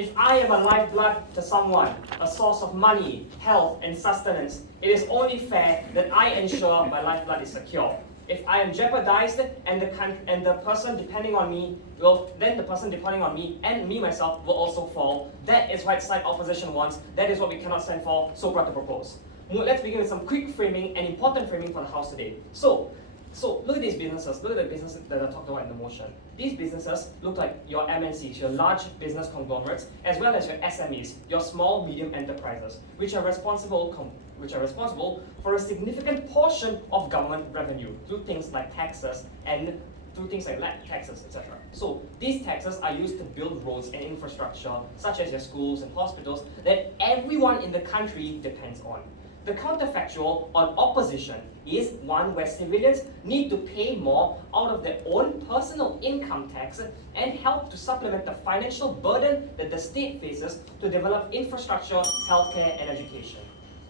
If I am a lifeblood to someone, a source of money, health, and sustenance, it is only fair that I ensure my lifeblood is secure. If I am jeopardized and the person depending on me and me myself will also fall. That is what side opposition wants. That is what we cannot stand for. So proud to propose. Let's begin with some quick framing and important framing for the House today. So look at these businesses. Look at the businesses that are talked about in the motion. These businesses look like your MNCs, your large business conglomerates, as well as your SMEs, your small medium enterprises, which are responsible for a significant portion of government revenue through things like taxes and through things like land taxes, etc. So these taxes are used to build roads and infrastructure, such as your schools and hospitals, that everyone in the country depends on. The counterfactual on opposition is one where civilians need to pay more out of their own personal income tax and help to supplement the financial burden that the state faces to develop infrastructure, healthcare, and education.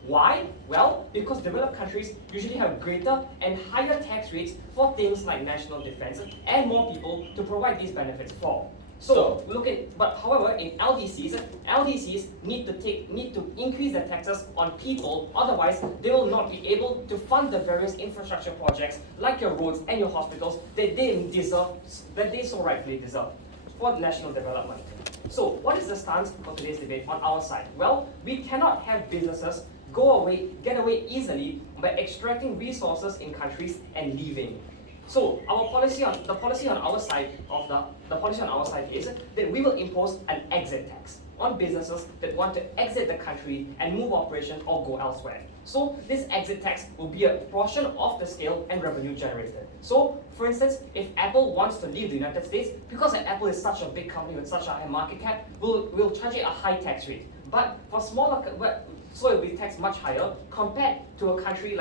Why? Well, because developed countries usually have greater and higher tax rates for things like national defense and more people to provide these benefits for. However, in LDCs need to increase their taxes on people, otherwise they will not be able to fund the various infrastructure projects like your roads and your hospitals that they so rightfully deserve for national development. So, what is the stance for today's debate on our side? Well, we cannot have businesses get away easily by extracting resources in countries and leaving. So the policy on our side is that we will impose an exit tax on businesses that want to exit the country and move operations or go elsewhere. So this exit tax will be a portion of the scale and revenue generated. So for instance, if Apple wants to leave the United States, because Apple is such a big company with such a high market cap, we'll charge it a high tax rate. But for smaller, so it will be taxed much higher compared to a company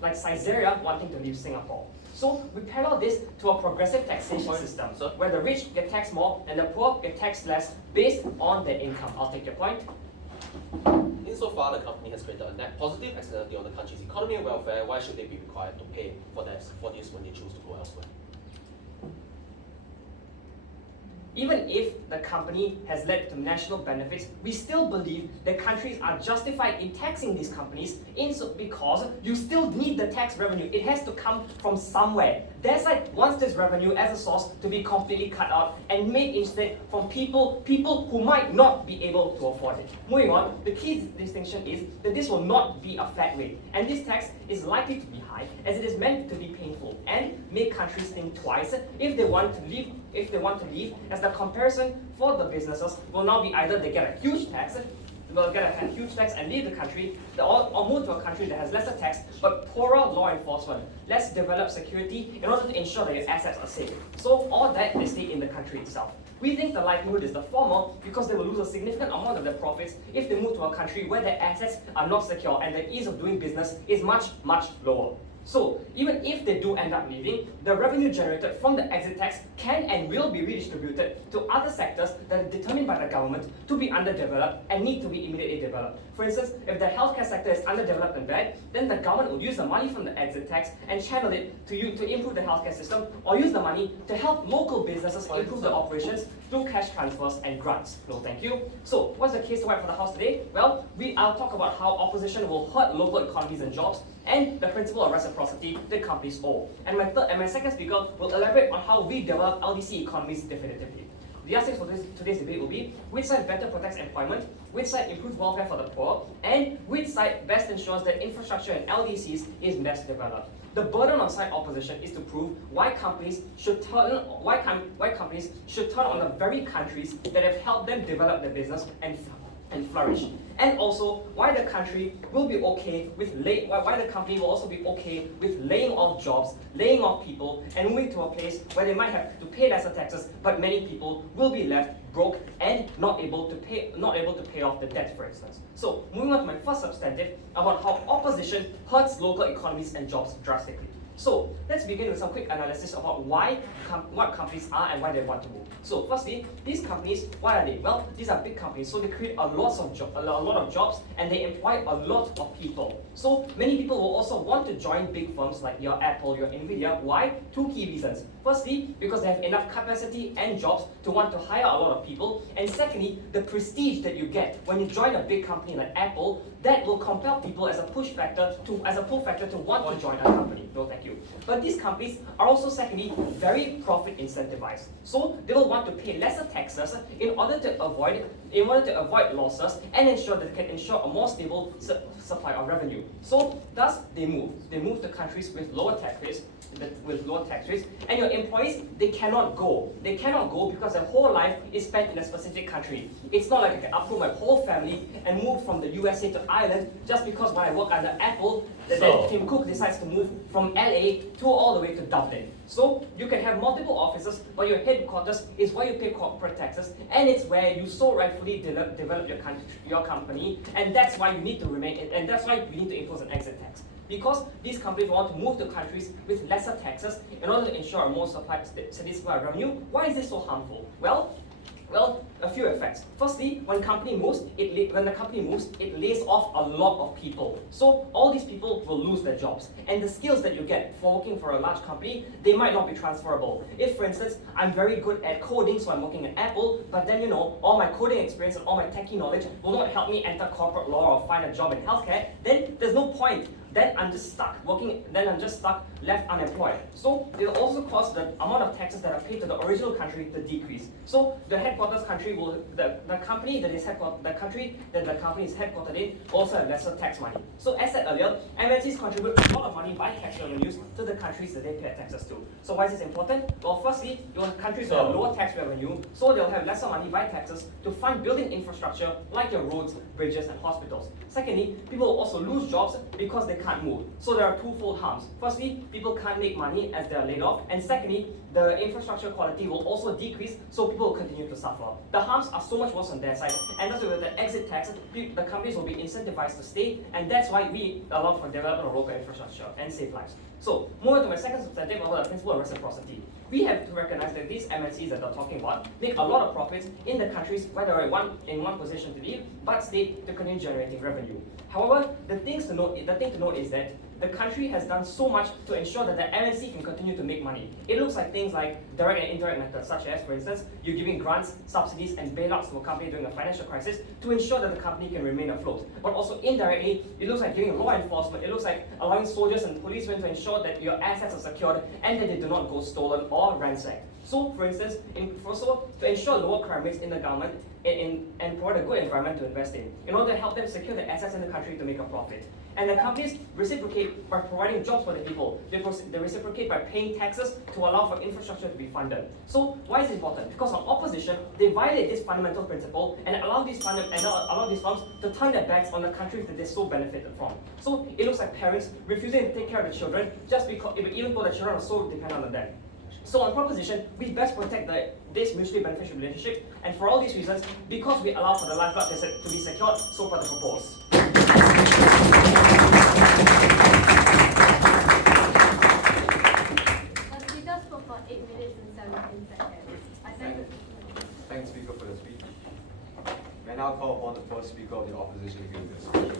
like Caesarea wanting to leave Singapore. So we parallel this to a progressive taxation system, where the rich get taxed more and the poor get taxed less based on their income. I'll take your point. Insofar the company has created a net positive externality on the country's economy and welfare, why should they be required to pay for this when they choose to go elsewhere? Even if the company has led to national benefits, we still believe that countries are justified in taxing these companies because you still need the tax revenue. It has to come from somewhere. There's wants this revenue as a source to be completely cut out and made instead from people who might not be able to afford it. Moving on, the key distinction is that this will not be a flat rate, and this tax is likely to be high as it is meant to be painful and make countries think twice if they want to leave, as the comparison for the businesses will now be either they get a huge tax and leave the country, or move to a country that has lesser tax but poorer law enforcement, less developed security in order to ensure that your assets are safe. So all that they stay in the country itself. We think the likelihood is the former because they will lose a significant amount of their profits if they move to a country where their assets are not secure and the ease of doing business is much, much lower. So even if they do end up leaving, the revenue generated from the exit tax can and will be redistributed to other sectors that are determined by the government to be underdeveloped and need to be immediately developed. For instance, if the healthcare sector is underdeveloped and bad, then the government will use the money from the exit tax and channel it to improve the healthcare system, or use the money to help local businesses improve their operations through cash transfers and grants. No thank you. So what's the case to write for the House today? Well, I'll talk about how opposition will hurt local economies and jobs, and the principle of reciprocity that companies owe. And my second speaker will elaborate on how we develop LDC economies definitively. The aspects for today's debate will be which side better protects employment, which side improves welfare for the poor, and which side best ensures that infrastructure in LDCs is best developed. The burden on side opposition is to prove why companies should turn on the very countries that have helped them develop their business and flourish, and also why the country will be okay with why the company will also be okay with laying off jobs, laying off people, and moving to a place where they might have to pay lesser taxes, but many people will be left broke and not able to pay off the debt, for instance. So moving on to my first substantive about how opposition hurts local economies and jobs drastically. So let's begin with some quick analysis about what companies are and why they want to move. So firstly, these companies, what are they? Well, these are big companies, so they create a lot of jobs and they employ a lot of people. So many people will also want to join big firms like your Apple, your Nvidia. Why? Two key reasons. Firstly, because they have enough capacity and jobs to want to hire a lot of people. And secondly, the prestige that you get when you join a big company like Apple, that will compel people as a pull factor to want to join a company. No, thank you. But these companies are also secondly very profit incentivized. So they will want to pay lesser taxes in order to avoid losses and ensure that they can ensure a more stable supply of revenue. So thus they move to countries with lower tax rates. And your employees, they cannot go because their whole life is spent in a specific country. It's not like I can uproot my whole family and move from the USA to Ireland just because when I work under Apple, then Tim Cook decides to move from LA to all the way to Dublin. So you can have multiple offices, but your headquarters is where you pay corporate taxes, and it's where you so rightfully develop your company, and that's why you need to remain, and that's why we need to impose an exit tax. Because these companies want to move to countries with lesser taxes in order to ensure a more satisfied revenue. Why is this so harmful? Well, a few effects. Firstly, when the company moves, it lays off a lot of people. So all these people will lose their jobs. And the skills that you get for working for a large company, they might not be transferable. If, for instance, I'm very good at coding, so I'm working at Apple, but then, all my coding experience and all my techie knowledge will not help me enter corporate law or find a job in healthcare, then there's no point. Then I'm just stuck left unemployed. So it will also cause the amount of taxes that are paid to the original country to decrease. So the headquarters country will, the country that the company is headquartered in also have lesser tax money. So as said earlier, MNCs contribute a lot of money by tax revenues to the countries that they pay taxes to. So why is this important? Well, firstly, you have countries that have lower tax revenue, so they'll have lesser money by taxes to fund building infrastructure like your roads, bridges, and hospitals. Secondly, people will also lose jobs because they can't move. So there are twofold harms. Firstly, people can't make money as they are laid off, and secondly, the infrastructure quality will also decrease, so people will continue to suffer. The harms are so much worse on their side, and that's why with the exit tax, the companies will be incentivized to stay, and that's why we allow for development of local infrastructure and save lives. So, moving to my second substantive about the principle of reciprocity. We have to recognize that these MNCs that they're talking about make a lot of profits in the countries where they're in one position to live, but stay to continue generating revenue. However, the thing to note is that the country has done so much to ensure that the MNC can continue to make money. It looks like things like direct and indirect methods, such as, for instance, you're giving grants, subsidies, and bailouts to a company during a financial crisis to ensure that the company can remain afloat. But also indirectly, it looks like giving law enforcement, it looks like allowing soldiers and policemen to ensure that your assets are secured and that they do not go stolen or ransacked. So, for instance, to ensure lower crime rates in the government and provide a good environment to invest in order to help them secure the assets in the country to make a profit. And the companies reciprocate by providing jobs for the people. They reciprocate by paying taxes to allow for infrastructure to be funded. So why is it important? Because on opposition, they violate this fundamental principle and allow these firms to turn their backs on the countries that they so benefited from. So it looks like parents refusing to take care of the children just because, even though the children are so dependent on them. So on proposition, we best protect this mutually beneficial relationship, and for all these reasons, because we allow for the lifeblood to be secured, so far to propose. The speaker spoke for 8 minutes and 17 seconds. I Thanks, Speaker, for the speech. May I now call upon the first speaker of the opposition to give this speech.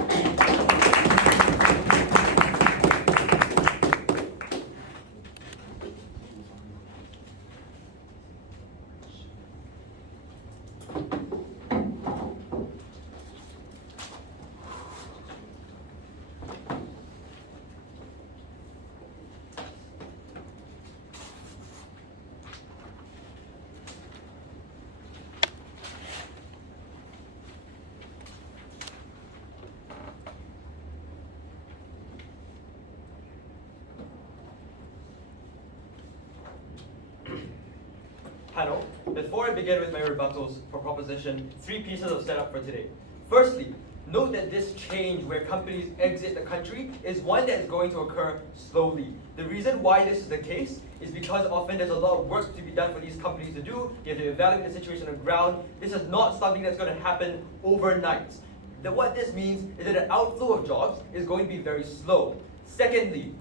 Panel, before I begin with my rebuttals for proposition, 3 pieces of setup for today. Firstly, note that this change where companies exit the country is one that is going to occur slowly. The reason why this is the case is because often there's a lot of work to be done for these companies to do. You have to evaluate the situation on the ground. This is not something that's going to happen overnight. What this means is that the outflow of jobs is going to be very slow. Secondly,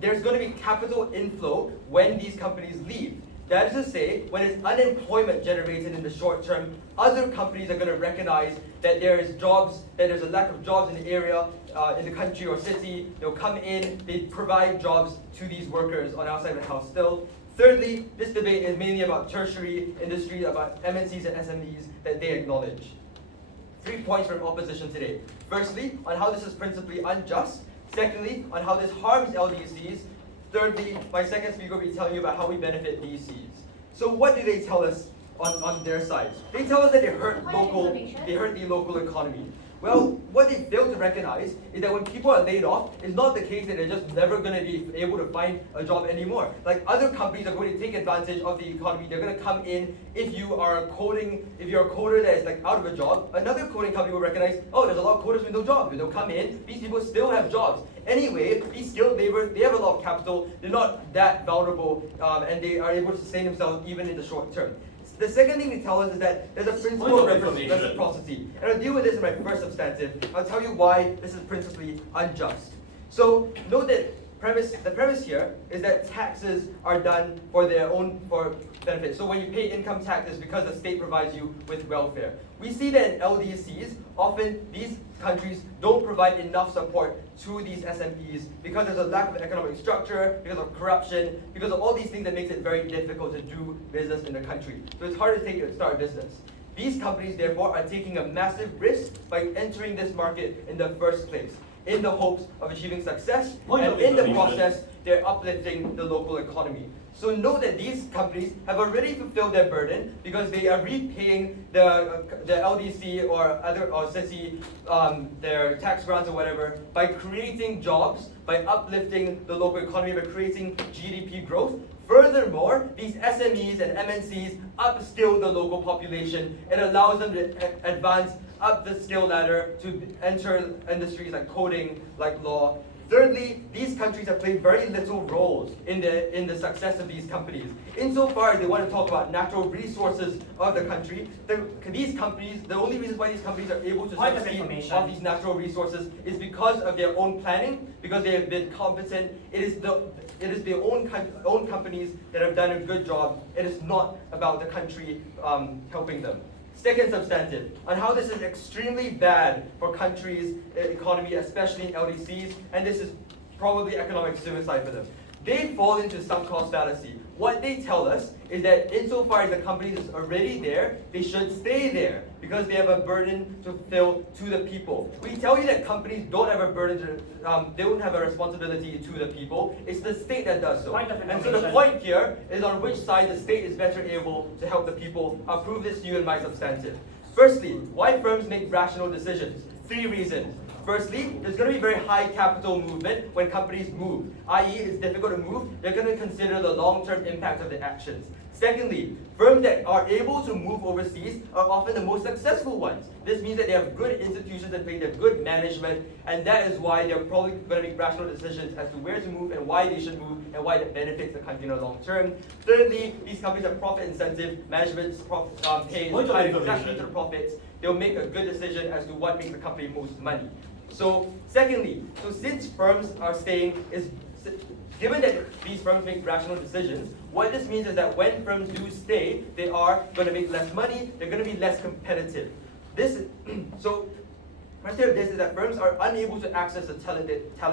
there's going to be capital inflow when these companies leave. That is to say, when there's unemployment generated in the short term, other companies are going to recognize that there is jobs, that there's a lack of jobs in the area, in the country or city. They'll come in, they provide jobs to these workers on our side of the house still. Thirdly, this debate is mainly about tertiary industries, about MNCs and SMEs that they acknowledge. 3 points from opposition today. Firstly, on how this is principally unjust. Secondly, on how this harms LDCs. Thirdly, my second speaker will be telling you about how we benefit DCs. So what do they tell us on their side? They tell us that they hurt the local economy. Well, what they fail to recognize is that when people are laid off, it's not the case that they're just never going to be able to find a job anymore. Like other companies are going to take advantage of the economy. They're going to come in. If you're a coder that is like out of a job, another coding company will recognize, oh, there's a lot of coders with no jobs. They'll come in. These people still have jobs. Anyway, these skilled labor, they have a lot of capital. They're not that vulnerable, and they are able to sustain themselves even in the short term. The second thing they tell us is that there's a principle of reciprocity. And I'll deal with this in my first substantive. I'll tell you why this is principally unjust. So note that the premise here is that taxes are done for benefit. So when you pay income tax, it's because the state provides you with welfare. We see that in LDCs, often these countries don't provide enough support to these SMEs because there's a lack of economic structure, because of corruption, because of all these things that makes it very difficult to do business in the country. So it's hard to start a business. These companies, therefore, are taking a massive risk by entering this market in the first place, in the hopes of achieving success, and in the process, they're uplifting the local economy. So note that these companies have already fulfilled their burden because they are repaying the LDC or city their tax grants or whatever by creating jobs, by uplifting the local economy, by creating GDP growth. Furthermore, these SMEs and MNCs upskill the local population. It allows them to advance up the skill ladder to enter industries like coding, like law. Thirdly, these countries have played very little roles in the success of these companies. Insofar as they want to talk about natural resources of the country, these companies, the only reason why these companies are able to succeed on these natural resources is because of their own planning, because they have been competent. It is their own companies that have done a good job. It is not about the country helping them. Second substantive, on how this is extremely bad for countries' economy, especially in LDCs, and this is probably economic suicide for them. They fall into sunk cost fallacy. What they tell us is that insofar as the company is already there, they should stay there because they have a burden to fulfill to the people. We tell you that companies don't have a burden they don't have a responsibility to the people. It's the state that does so. And so the point here is on which side the state is better able to help the people. I'll prove this to you in my substantive. Firstly, why firms make rational decisions? 3 reasons. Firstly, there's going to be very high capital movement when companies move, i.e. it's difficult to move. They're going to consider the long-term impact of the actions. Secondly, firms that are able to move overseas are often the most successful ones. This means that they have good institutions in place, they have good management, and that is why they're probably going to make rational decisions as to where to move and why they should move and why that benefits the country in the long term. Thirdly, these companies have profit incentive, management's pay exactly to the profits. They'll make a good decision as to what makes the company most money. So since firms are staying, given that these firms make rational decisions, what this means is that when firms do stay, they are going to make less money, they're going to be less competitive. So first of this is that firms are unable to access the talent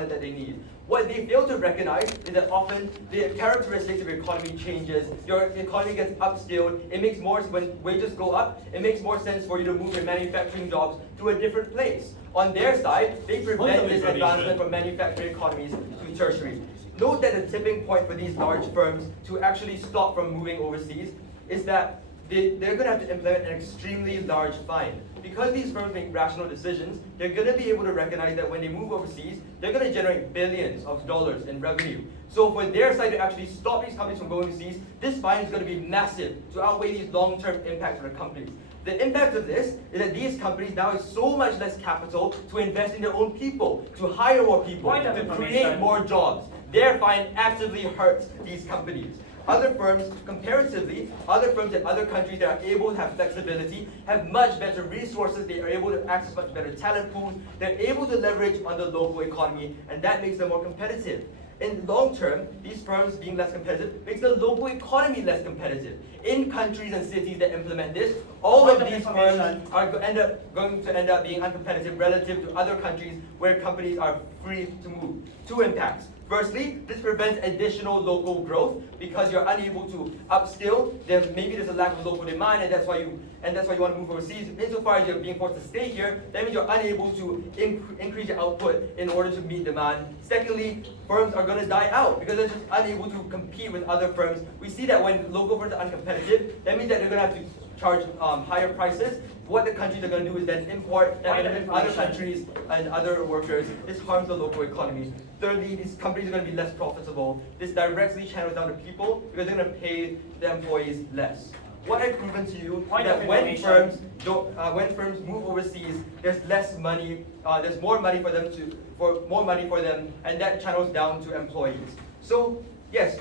that they need. What they fail to recognize is that often the characteristics of your economy changes, your economy gets upskilled, it makes more, when wages go up, it makes more sense for you to move your manufacturing jobs to a different place. On their side, they prevent this advancement from manufacturing economies to tertiary. Note that the tipping point for these large firms to actually stop from moving overseas is that they're going to have to implement an extremely large fine. Because these firms make rational decisions, they're going to be able to recognize that when they move overseas, they're going to generate billions of dollars in revenue. So for their side to actually stop these companies from going overseas, this fine is going to be massive to outweigh these long-term impacts for the companies. The impact of this is that these companies now have so much less capital to invest in their own people, to hire more people, to create more jobs. Their fine actively hurts these companies. Other firms, comparatively, other firms in other countries that are able to have flexibility, have much better resources, they are able to access much better talent pools, they're able to leverage on the local economy, and that makes them more competitive. In the long term, these firms being less competitive makes the local economy less competitive. In countries and cities that implement this, all of these firms are going to end up being uncompetitive relative to other countries where companies are free to move. Two impacts. Firstly, this prevents additional local growth because you're unable to upskill. Maybe there's a lack of local demand, and that's why you want to move overseas. Insofar as you're being forced to stay here, that means you're unable to increase your output in order to meet demand. Secondly, firms are going to die out because they're just unable to compete with other firms. We see that when local firms are uncompetitive, that means that they're going to have to charge higher prices. What the countries are going to do is then import other countries and other workers. This harms the local economy. Thirdly, these companies are going to be less profitable. This directly channels down to people because they're going to pay the employees less. What I've proven to you is that when firms move overseas, there's less money. There's more money for them, and that channels down to employees. So yes.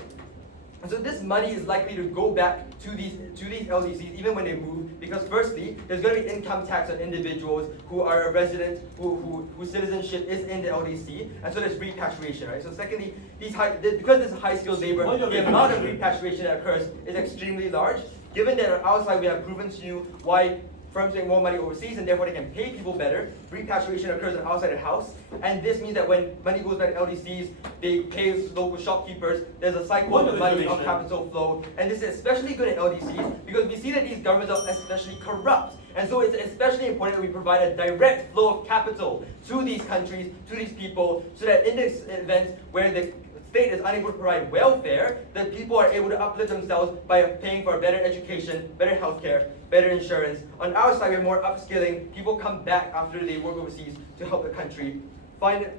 So this money is likely to go back to these LDCs even when they move, because firstly, there's going to be income tax on individuals who are a resident, whose citizenship is in the LDC, and so there's repatriation, right? So secondly, because this is high-skilled labor, the amount of repatriation that occurs is extremely large. Given that on our side we have proven to you why firms make more money overseas and therefore they can pay people better, repatriation occurs outside the house, and this means that when money goes back to LDCs, they pay local shopkeepers, there's a cycle of money of capital flow, and this is especially good in LDCs because we see that these governments are especially corrupt, and so it's especially important that we provide a direct flow of capital to these countries, to these people, so that in this event where the state is unable to provide welfare, the people are able to uplift themselves by paying for better education, better healthcare, better insurance. On our side, we're more upskilling. People come back after they work overseas to help the country. Finally,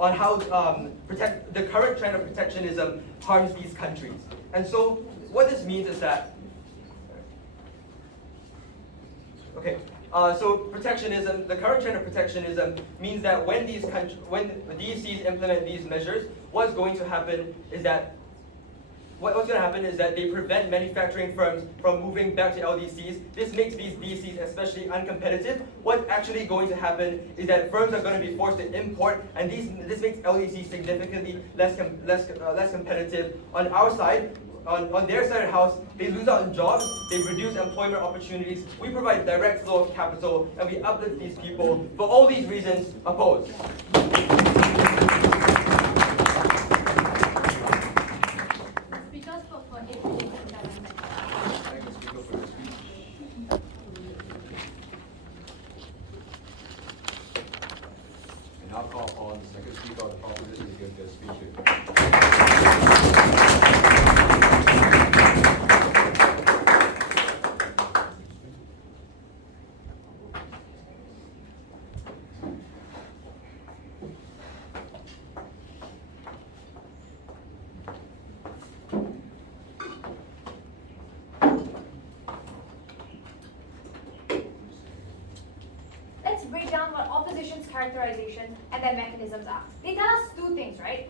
on how the current trend of protectionism harms these countries. And so what this means is that, so protectionism, the current trend of protectionism means that when the DCs implement these measures, what's going to happen is that they prevent manufacturing firms from moving back to LDCs. This makes these DCs especially uncompetitive. What's actually going to happen is that firms are going to be forced to import, and this makes LDCs significantly less competitive. On our side, on their side of the house, they lose out on jobs, they reduce employment opportunities, we provide direct flow of capital, and we uplift these people. For all these reasons, oppose. Speakers for 8 minutes and 7 seconds. Thank the speaker for the speech. And now call upon the second speaker of the proposition to give their speech. Let's break down what opposition's characterizations and their mechanisms are. They tell us two things, right?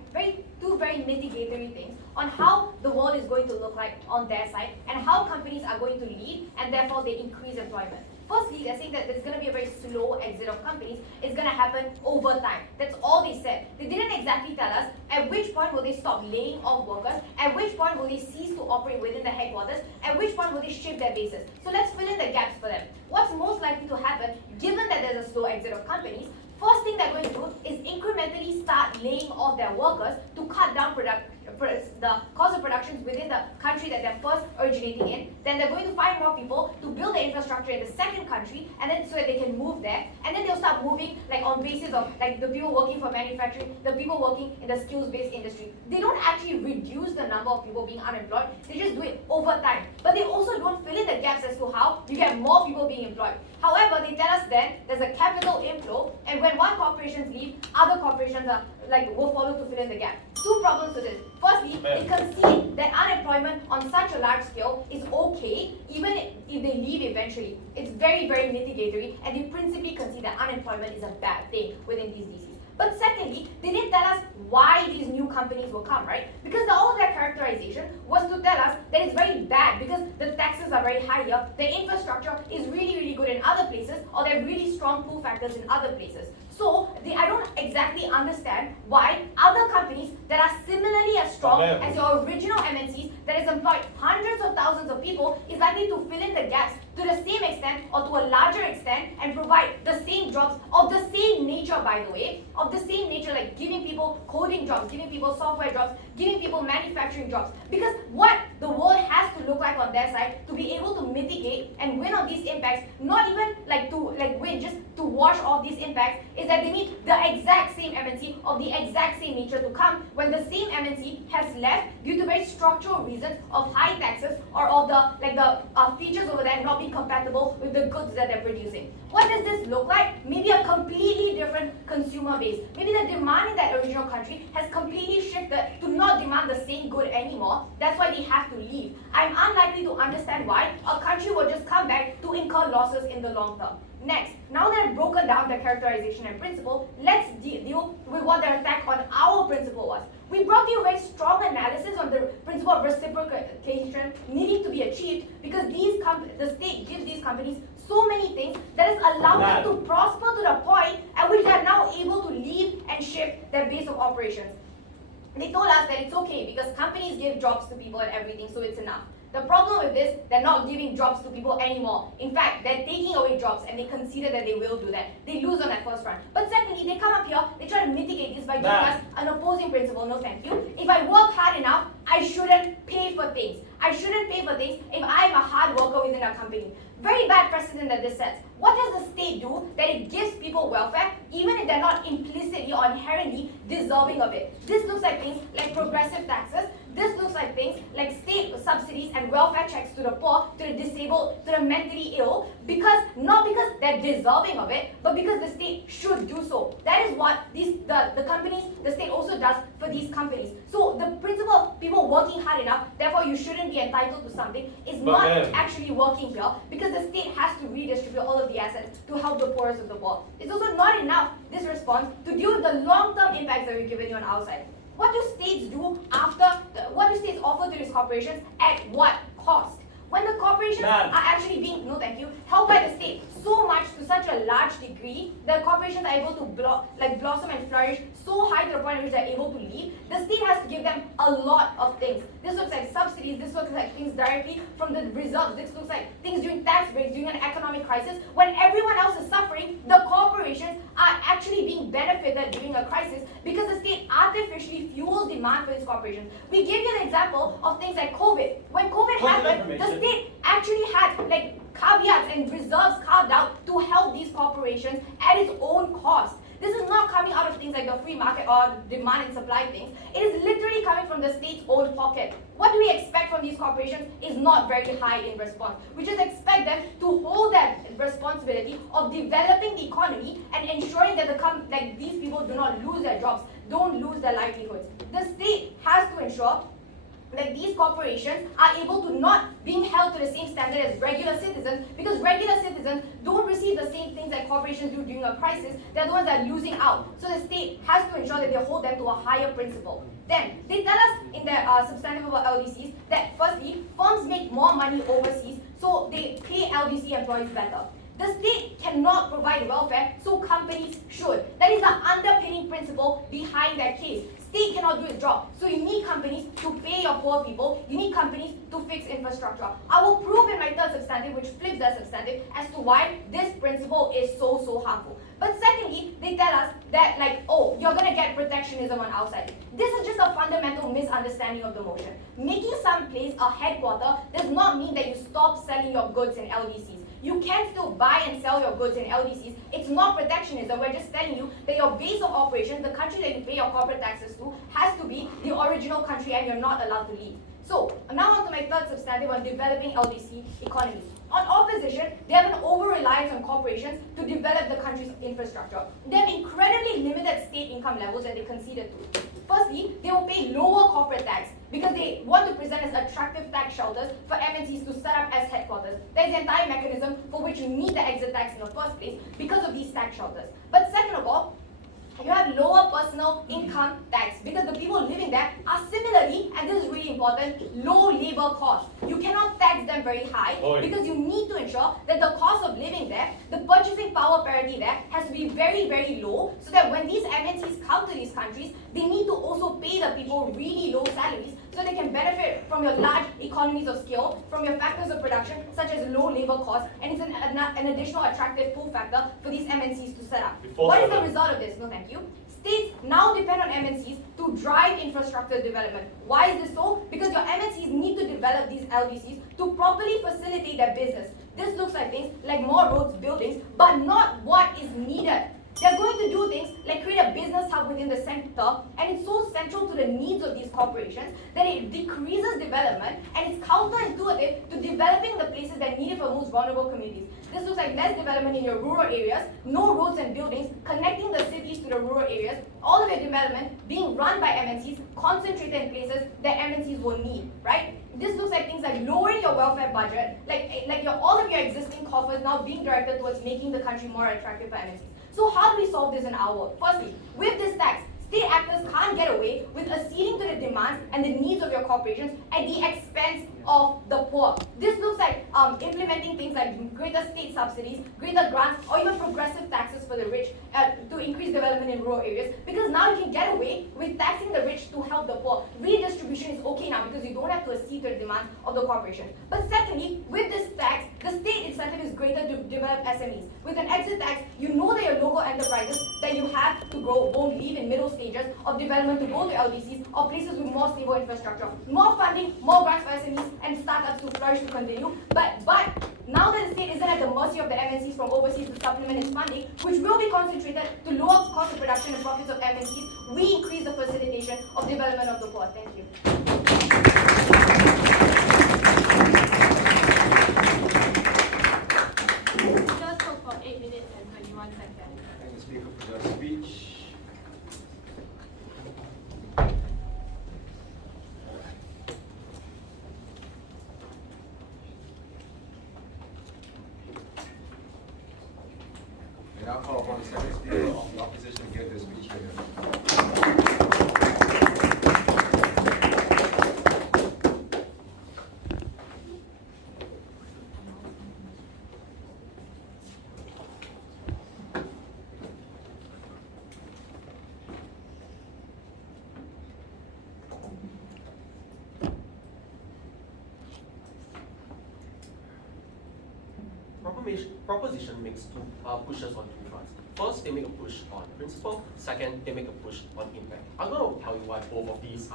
Two very mitigatory things on how the world is going to look like on their side and how companies are going to lead and therefore they increase employment. Firstly, they're saying that there's going to be a very slow exit of companies. It's going to happen over time. That's all they said. They didn't exactly tell us at which point will they stop laying off workers, at which point will they cease to operate within the headquarters, at which point will they shift their bases. So let's fill in the gaps for them. What's most likely to happen, given that there's a slow exit of companies? First thing they're going to do is incrementally start laying off their workers to cut down the cost of productions within the country that they're first originating in. Then they're going to find more people to build the infrastructure in the second country, and then so that they can move there. And then they'll start moving like on basis of like the people working for manufacturing, the people working in the skills-based industry. They don't actually reduce the number of people being unemployed. They just do it over time. But they also don't fill in the gaps as to how you get more people being employed. However, they tell us then there's a capital inflow, and when one corporations leave, other corporations will follow to fill in the gap. Two problems to this. Firstly, they concede that unemployment on such a large scale is okay, even if they leave eventually. It's very, very mitigatory, and they principally concede that unemployment is a bad thing within these DCs. But secondly, they didn't tell us why these new companies will come, right? Because all of their characterization was to tell us that it's very bad because the taxes are very high here, the infrastructure is really, really good in other places, or there are really strong pull factors in other places. So I don't exactly understand why other companies that are similarly as strong as your original MNCs that has employed hundreds of thousands of people is likely to fill in the gaps to the same extent or to a larger extent and provide the same jobs of the same nature, by the way, of the same nature, like giving people coding jobs, giving people software jobs, giving people manufacturing jobs. Because what the world has to look like on their side to be able to mitigate and win on these impacts, not even like to win, just to wash off these impacts, is that they need the exact same MNC of the exact same nature to come when the same MNC has left due to very structural reasons of high taxes or of the features over there not being compatible with the goods that they're producing. What does this look like? Maybe a completely different consumer base. Maybe the demand in that original country has completely shifted to not demand the same good anymore. That's why they have to leave. I'm unlikely to understand why a country will just come back to incur losses in the long term. Next, now that I've broken down the characterization and principle, let's deal with what their attack on our principle was. We brought you a very strong analysis on the principle of reciprocation needing to be achieved because the state gives these companies so many things that has allowed them to prosper to the point at which they are now able to leave and shift their base of operations. They told us that it's okay because companies give jobs to people and everything, so it's enough. The problem with this, they're not giving jobs to people anymore. In fact, they're taking away jobs and they consider that they will do that. They lose on that first front. But secondly, they come up here, they try to mitigate this by giving us an opposing principle. No thank you. If I work hard enough, I shouldn't pay for things. I shouldn't pay for things if I'm a hard worker within a company. Very bad precedent that this sets. What does the state do that it gives people welfare even if they're not implicitly or inherently deserving of it? This looks like things like progressive taxes. This looks like things like state subsidies and welfare checks to the poor, to the disabled, to the mentally ill, not because they're deserving of it, but because the state should do so. That is what the companies, the state also does for these companies. So the principle of people working hard enough, therefore you shouldn't be entitled to something, is not actually working here because the state has to redistribute all of the assets to help the poorest of the poor. It's also not enough, this response, to deal with the long-term impacts that we've given you on our side. What do states do what do states offer to these corporations at what cost? When the corporations are actually being, no thank you, helped by the state so much to such a large degree, the corporations are able to blossom and flourish so high to the point at which they're able to leave, the state has to give them a lot of things. This looks like subsidies, this looks like things directly from the reserves, this looks like things during tax breaks, during an economic crisis. When everyone else is suffering, the corporations are actually being benefited during a crisis because the state artificially fuels demand for these corporations. We give you an example of things like COVID. When COVID happened, the state actually had caveats and reserves carved out to help these corporations at its own cost. This is not coming out of things like the free market or demand and supply things. It is literally coming from the state's own pocket. What do we expect from these corporations is not very high in response. We just expect them to hold that responsibility of developing the economy and ensuring that these people do not lose their jobs, don't lose their livelihoods. The state has to ensure that these corporations are able to not being held to the same standard as regular citizens because regular citizens don't receive the same things that corporations do during a crisis. They're the ones that are losing out. So the state has to ensure that they hold them to a higher principle. Then, they tell us in their substantive about LDCs that firstly, firms make more money overseas, so they pay LDC employees better. The state cannot provide welfare, so companies should. That is the underpinning principle behind that case. State cannot do its job. So you need companies to pay your poor people. You need companies to fix infrastructure. I will prove in my third substantive, which flips that substantive, as to why this principle is so harmful. But secondly, they tell us that you're going to get protectionism on our side. This is just a fundamental misunderstanding of the motion. Making some place a headquarter does not mean that you stop selling your goods in LDCs. You can still buy and sell your goods in LDCs. It's not protectionism. We're just telling you that your base of operations, the country that you pay your corporate taxes to, has to be the original country and you're not allowed to leave. So, now on to my third substantive on developing LDC economies. On opposition, they have an over-reliance on corporations to develop the country's infrastructure. They have incredibly limited state income levels that they conceded to. Firstly, they will pay lower corporate tax because they want to present as attractive tax shelters for MNCs to set up as headquarters. There's the entire mechanism for which you need the exit tax in the first place because of these tax shelters. But second of all, you have lower personal income tax because the people living there are similarly, and this is really important, low labor cost. You cannot tax them very high because you need to ensure that the cost of living there, the purchasing power parity there has to be very, very low so that when these MNCs come to these countries, they need to also pay the people really low salaries so they can benefit from your large economies of scale, from your factors of production such as low labor costs, and it's an additional attractive pull factor for these MNCs to set up. What is the result of this? No, thank you. States now depend on MNCs to drive infrastructure development. Why is this so? Because your MNCs need to develop these LDCs to properly facilitate their business. This looks like things like more roads, buildings, but not what is needed. They're going to do things like create a business hub within the center, and it's so central to the needs of these corporations that it decreases development and it's counterintuitive to developing the places that need it for most vulnerable communities. This looks like less development in your rural areas, no roads and buildings connecting the cities to the rural areas, all of your development being run by MNCs, concentrated in places that MNCs will need, right? This looks like things like lowering your welfare budget, all of your existing coffers now being directed towards making the country more attractive for MNCs. So how do we solve this in our work? Firstly, with this tax, state actors can't get away with acceding to the demands and the needs of your corporations at the expense of the poor. This looks like implementing things like greater state subsidies, greater grants, or even progressive taxes for the rich to increase development in rural areas, because now you can get away with taxing the rich to help the poor. Redistribution is okay now because you don't have to accede to the demands of the corporation. But secondly, with this tax, the state incentive is greater to develop SMEs. With an exit tax, you know that your local enterprises that you have to grow won't leave in middle stages of development to go to LDCs or places with more stable infrastructure. More funding, more grants for SMEs, and startups to flourish to continue. But now that the state isn't at the mercy of the MNCs from overseas to supplement its funding, which will be concentrated to lower cost of production and profits of MNCs, we increase the facilitation of development of the poor. Thank you. Just spoke for 8 minutes and 21 seconds. Thank the speaker for their speech. We now call upon the second speaker of the opposition to give their speech here. Proposition makes two pushes on two fronts. First, they make a push on principle. Second, they make a push on impact. I'm going to tell you why both of these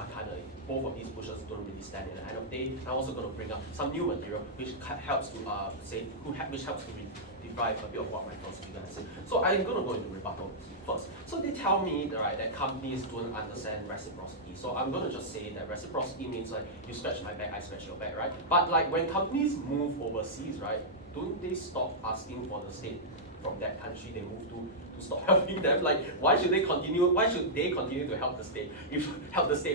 pushes don't really stand in the end of the day. I'm also going to bring up some new material which helps to derive a bit of what my first speaker has said. So I'm going to go into rebuttal first. So they tell me that companies don't understand reciprocity. So I'm going to just say that reciprocity means like you scratch my back, I scratch your back, right? But like when companies move overseas, right? Don't they stop asking for the state from that country they move to stop helping them? Like, why should they continue to help the state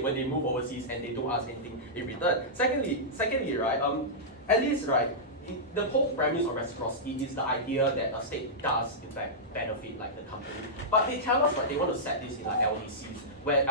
when they move overseas and they don't ask anything in return? Secondly, right, at least, right, the whole premise of reciprocity is the idea that a state does in fact benefit like the company. But they tell us like they want to set this in like LDCs where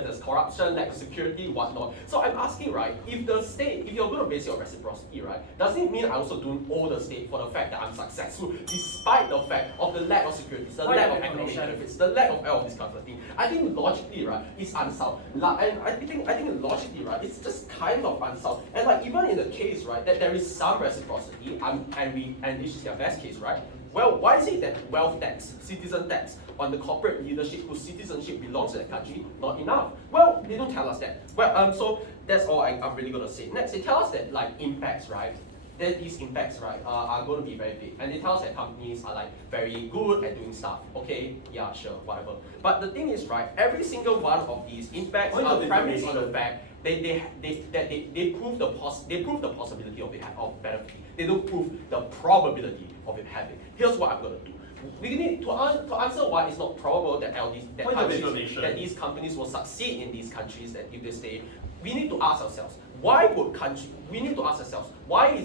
there's corruption, lack of security, whatnot. So I'm asking, right, if you're going to base your reciprocity, right, does it mean I also don't owe the state for the fact that I'm successful, despite the fact of the lack of security, the lack of economic benefits, the lack of all of this kind of thing? I think logically, right, it's unsound. And I think logically, right, it's just kind of unsound. And like even in the case, right, that there is some reciprocity, and this is their best case, right? Well, why is it that wealth tax, citizen tax on the corporate leadership whose citizenship belongs to that country not enough? Well, they don't tell us that. Well, so that's all I'm really going to say. Next, they tell us that like impacts, right? That these impacts, right, are going to be very big. And they tell us that companies are like very good at doing stuff. Okay, yeah, sure, whatever. But the thing is, right, every single one of these impacts are premised on the fact they prove the possibility of it of benefit. They don't prove the probability of it having. Here's what I'm going to do. We need to answer why it's not probable that these companies will succeed in these countries that if they stay. We need to ask ourselves, why is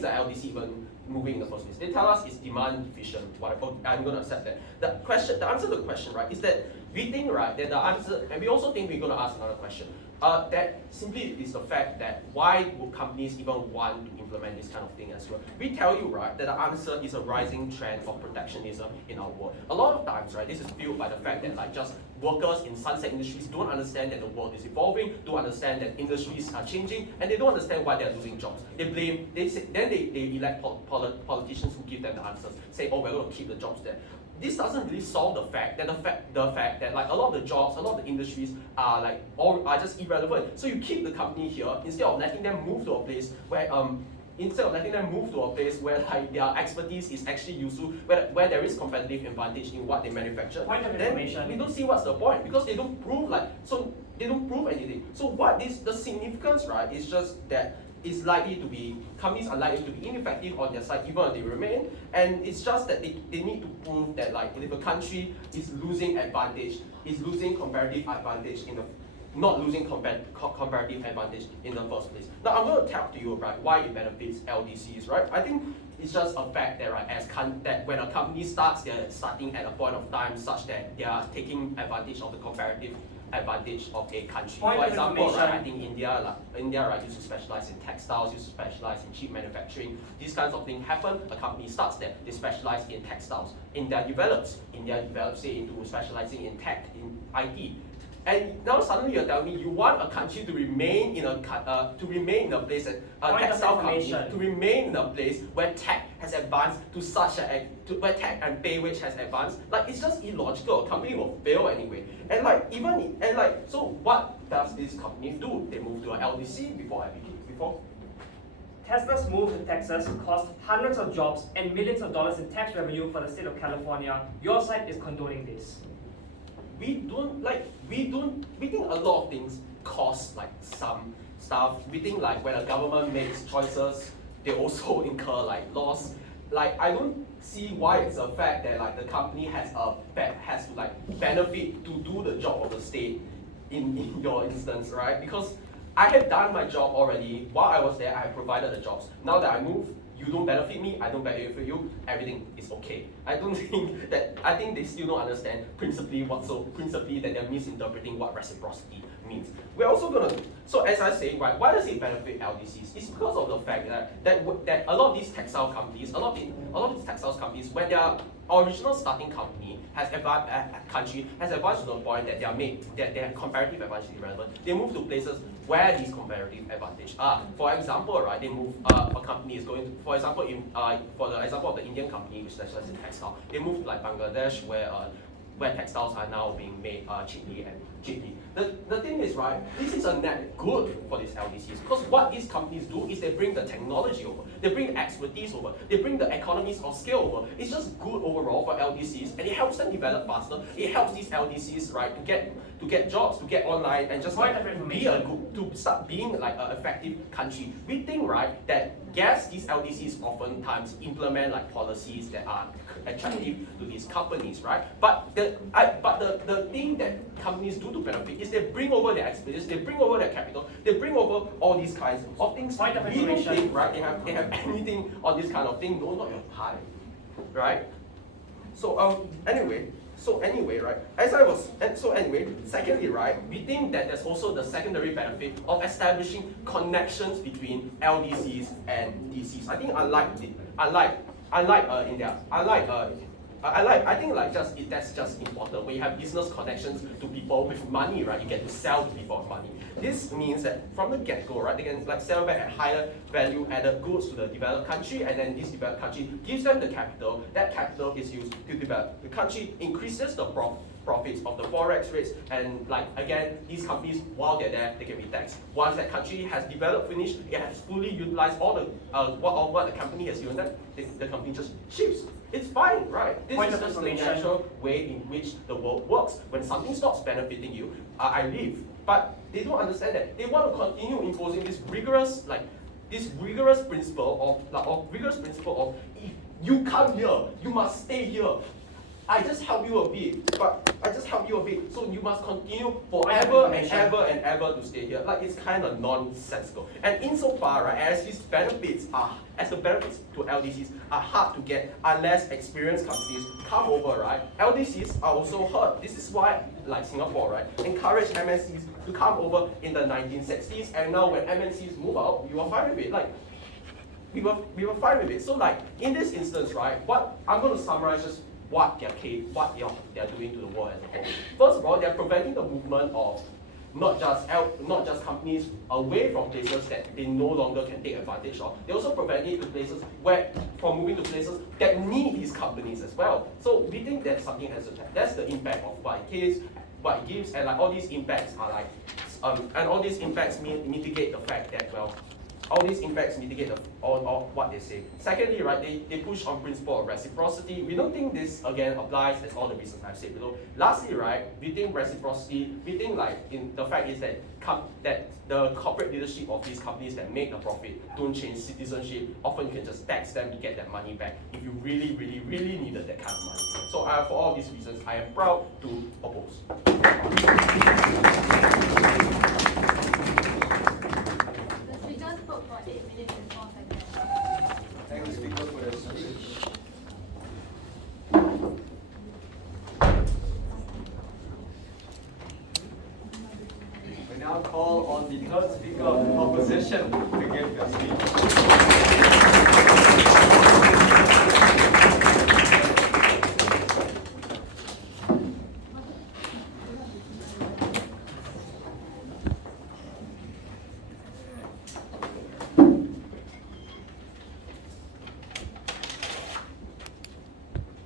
the LDC even moving in the first place? They tell us it's demand efficient, whatever. I'm going to accept that. The answer to the question, right, is that We think, right, that the answer, and we also think we're going to ask another question. That simply is the fact that why would companies even want to implement this kind of thing as well? We tell you, right, that the answer is a rising trend of protectionism in our world. A lot of times, right, this is fueled by the fact that like just workers in sunset industries don't understand that the world is evolving, don't understand that industries are changing, and they don't understand why they're losing jobs. They blame, then they elect politicians who give them the answers, say, oh, we're going to keep the jobs there. This doesn't really solve the fact that the fact that like a lot of the jobs, a lot of the industries are just irrelevant. So you keep the company here instead of letting them move to a place where like their expertise is actually useful, where there is competitive advantage in what they manufacture. Point of then information. we don't see what's the point because they don't prove they don't prove anything. So the significance, right, is just that companies are likely to be ineffective on their side even if they remain, and it's just that they need to prove that like if a country is losing advantage, is losing comparative advantage not losing comparative advantage in the first place. Now I'm going to tell to you, right, why it benefits LDCs, right? I think it's just a fact that right, that when a company starts, they're starting at a point of time such that they are taking advantage of the comparative advantage of a country. For example, right, I think India right, used to specialize in textiles, used to specialize in cheap manufacturing. These kinds of things happen. A company starts there, they specialize in textiles. India develops, say, into specializing in tech, in IT. And now suddenly you're telling me you want a country to remain in a place that textile company to remain in a place where tech has advanced to such where tech and pay wage has advanced. Like it's just illogical. A company will fail anyway. And so what does this company do? They move to an LDC before. Tesla's move to Texas cost hundreds of jobs and millions of dollars in tax revenue for the state of California. Your side is condoning this. We think a lot of things cost like some stuff. We think like when a government makes choices, they also incur like loss. Like I don't see why it's a fact that like the company has to like benefit to do the job of the state in your instance, right? Because I have done my job already. While I was there, I have provided the jobs. Now that I move, you don't benefit me, I don't benefit you, everything is okay. I think they still don't understand principally that they're misinterpreting what reciprocity means. We're also gonna, so as I say, right, why does it benefit LDCs? It's because of the fact that a lot of these textile companies, when their original starting company has country has advanced to the point that their comparative advantage is irrelevant. They move to places where these comparative advantage are. For example, right, they move a company is going to, for example, for the example of the Indian company which specializes in textile, they move to like Bangladesh where textiles are now being made cheaply. The thing is, right, this is a net good for these LDCs because what these companies do is they bring the technology over, they bring the expertise over, they bring the economies of scale over. It's just good overall for LDCs and it helps them develop faster. It helps these LDCs, right, to get jobs, to get online and just like to start being like an effective country. We think, right, that yes, these LDCs oftentimes implement like policies that are attractive to these companies, right? But the thing that companies do to benefit is they bring over their expertise, they bring over their capital, they bring over all these kinds of things. We don't think, right, they have anything on this kind of thing. No, not your pie, right? So anyway, right, secondly, right, we think that there's also the secondary benefit of establishing connections between LDCs and DCs. I think I think like that's just important. When you have business connections to people with money, right, you get to sell to people with money. This means that from the get-go, right, they can like sell back at higher value added goods to the developed country, and then this developed country gives them the capital. That capital is used to develop the country, increases the profits of the forex rates, and like again, these companies, while they're there, they can be taxed. Once that country has developed, finished, it has fully utilized all the what the company has given them, the company just ships. It's fine, right? This is just the natural way in which the world works. When something stops benefiting you, I leave. But they don't understand that. They want to continue imposing this rigorous principle of if you come here, you must stay here. I just help you a bit, so you must continue forever and ever to stay here. Like, it's kind of nonsensical. And insofar, right, as the benefits to LDCs are hard to get unless experienced companies come over, right? LDCs are also hurt. This is why, like Singapore, right, encouraged MNCs to come over in the 1960s, and now when MNCs move out, you are fine with it. Like, we were fine with it. So, like, in this instance, right, what I'm going to summarize just what they're doing to the world as a whole. First of all, they're preventing the movement of not just companies away from places that they no longer can take advantage of. They also prevent it from moving to places that need these companies as well. So we think that something that's the impact of what it gives, and like all these impacts are like, and all these impacts mitigate the fact that, well, all these impacts mitigate all what they say. Secondly, right, they push on principle of reciprocity. We don't think this, again, applies as all the reasons I've said below. Lastly, right, we think reciprocity, the fact is that the corporate leadership of these companies that make the profit don't change citizenship. Often you can just tax them to get that money back if you really, really, really needed that kind of money. So for all these reasons, I am proud to oppose. For 8 minutes and 4 seconds. Thank the speaker for their speech. We now call on the third speaker of the opposition to give their speech.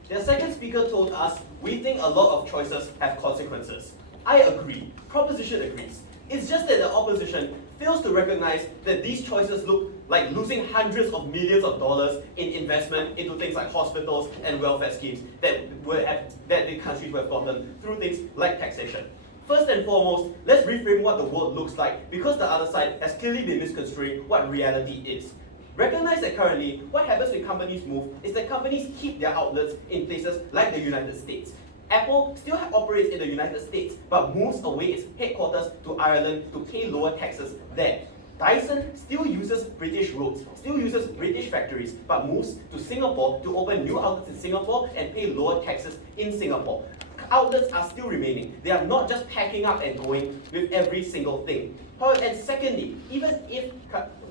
The second speaker told us, we think a lot of choices have consequences. I agree. Proposition agrees. It's just that the opposition fails to recognize that these choices look like losing hundreds of millions of dollars in investment into things like hospitals and welfare schemes that the countries would have gotten through things like taxation. First and foremost, let's reframe what the world looks like, because the other side has clearly been misconstruing what reality is. Recognize that currently, what happens when companies move is that companies keep their outlets in places like the United States. Apple still operates in the United States, but moves away its headquarters to Ireland to pay lower taxes there. Dyson still uses British roads, still uses British factories, but moves to Singapore to open new outlets in Singapore and pay lower taxes in Singapore. Outlets are still remaining. They are not just packing up and going with every single thing. And secondly, even if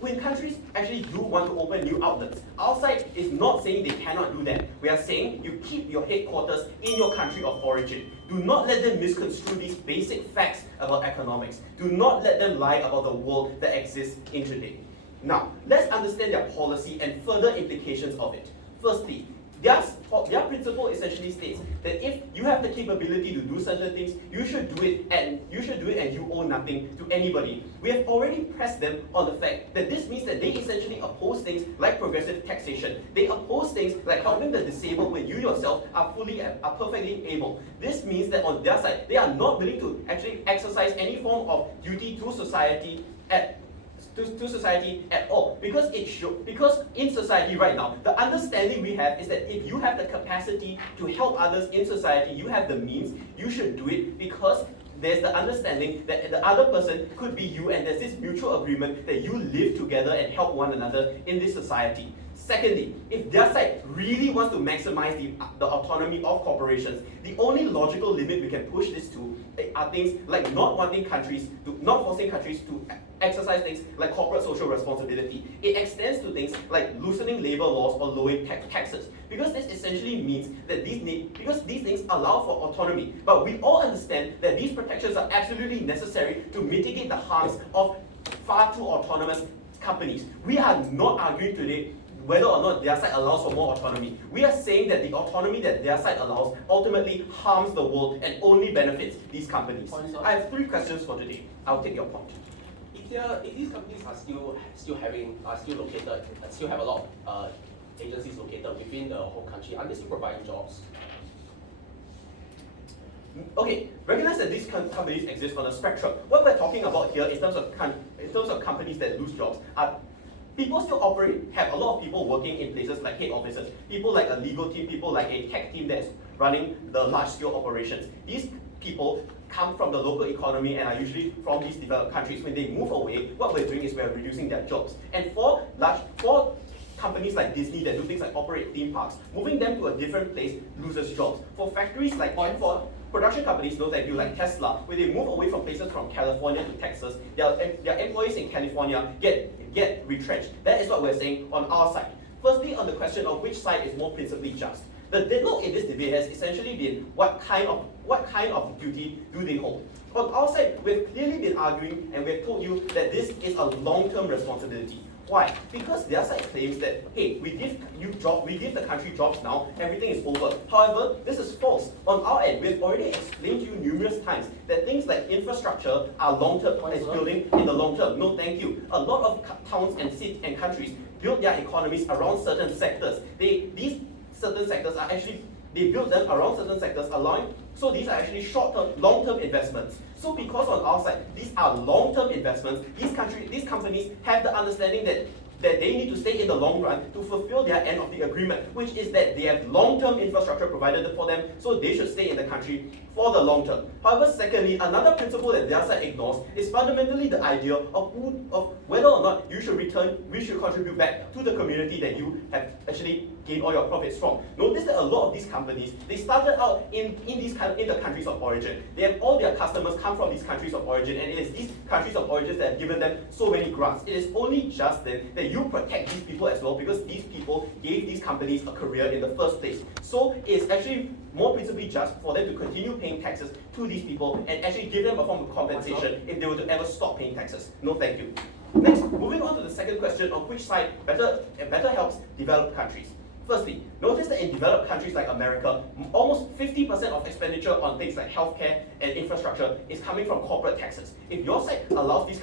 when countries actually do want to open new outlets, our side is not saying they cannot do that. We are saying you keep your headquarters in your country of origin. Do not let them misconstrue these basic facts about economics. Do not let them lie about the world that exists in today. Now, let's understand their policy and further implications of it. Firstly, their principle essentially states that if you have the capability to do certain things, you should do it and you owe nothing to anybody. We have already pressed them on the fact that this means that they essentially oppose things like progressive taxation. They oppose things like helping the disabled when you yourself are perfectly able. This means that on their side, they are not willing to actually exercise any form of duty to society at all, because in society right now, the understanding we have is that if you have the capacity to help others in society, you have the means, you should do it, because there's the understanding that the other person could be you, and there's this mutual agreement that you live together and help one another in this society. Secondly, if their side really wants to maximize the autonomy of corporations, the only logical limit we can push this to are things like not forcing countries to exercise things like corporate social responsibility. It extends to things like loosening labor laws or lowering taxes, because this essentially means that because these things allow for autonomy. But we all understand that these protections are absolutely necessary to mitigate the harms of far too autonomous companies. We are not arguing today whether or not their side allows for more autonomy. We are saying that the autonomy that their side allows ultimately harms the world and only benefits these companies. I have 3 questions for today. I'll take your point. If these companies are still have a lot of agencies located within the whole country, are they still providing jobs? Okay, recognize that these companies exist on a spectrum. What we're talking about here in terms of companies that lose jobs are people still have a lot of people working in places like head offices, people like a legal team, people like a tech team that's running the large-scale operations. These people come from the local economy and are usually from these developed countries. When they move away, what we're doing is we're reducing their jobs. And for companies like Disney that do things like operate theme parks, moving them to a different place loses jobs. For factories like for production companies, no thank you, like Tesla, when they move away from places from California to Texas, their employees in California get retrenched. That is what we're saying on our side. Firstly, on the question of which side is more principally just. The deadlock in this debate has essentially been what kind of duty do they hold. On our side, we've clearly been arguing and we've told you that this is a long-term responsibility. Why? Because their side claims that, hey, we give the country jobs now, everything is over. However, this is false. On our end, we've already explained to you numerous times that things like infrastructure are long-term, is building in the long term. No, thank you. A lot of towns and cities and countries build their economies around certain sectors. These certain sectors are actually, they build them around certain sectors, so these are actually short-term, long-term investments. So because on our side, these are long-term investments, these companies have the understanding that they need to stay in the long run to fulfill their end of the agreement, which is that they have long-term infrastructure provided for them, so they should stay in the country for the long term. However, secondly, another principle that their side ignores is fundamentally the idea of whether or not we should contribute back to the community that you have actually gained all your profits from. Notice that a lot of these companies, they started out in the countries of origin. They have all their customers come from these countries of origin, and it is these countries of origin that have given them so many grants. It is only just then that you protect these people as well, because these people gave these companies a career in the first place. So it's actually more principally just for them to continue paying taxes to these people and actually give them a form of compensation if they were to ever stop paying taxes. No thank you. Next, moving on to the second question of which side better helps developed countries. Firstly, notice that in developed countries like America, almost 50% of expenditure on things like healthcare and infrastructure is coming from corporate taxes. If your side allows these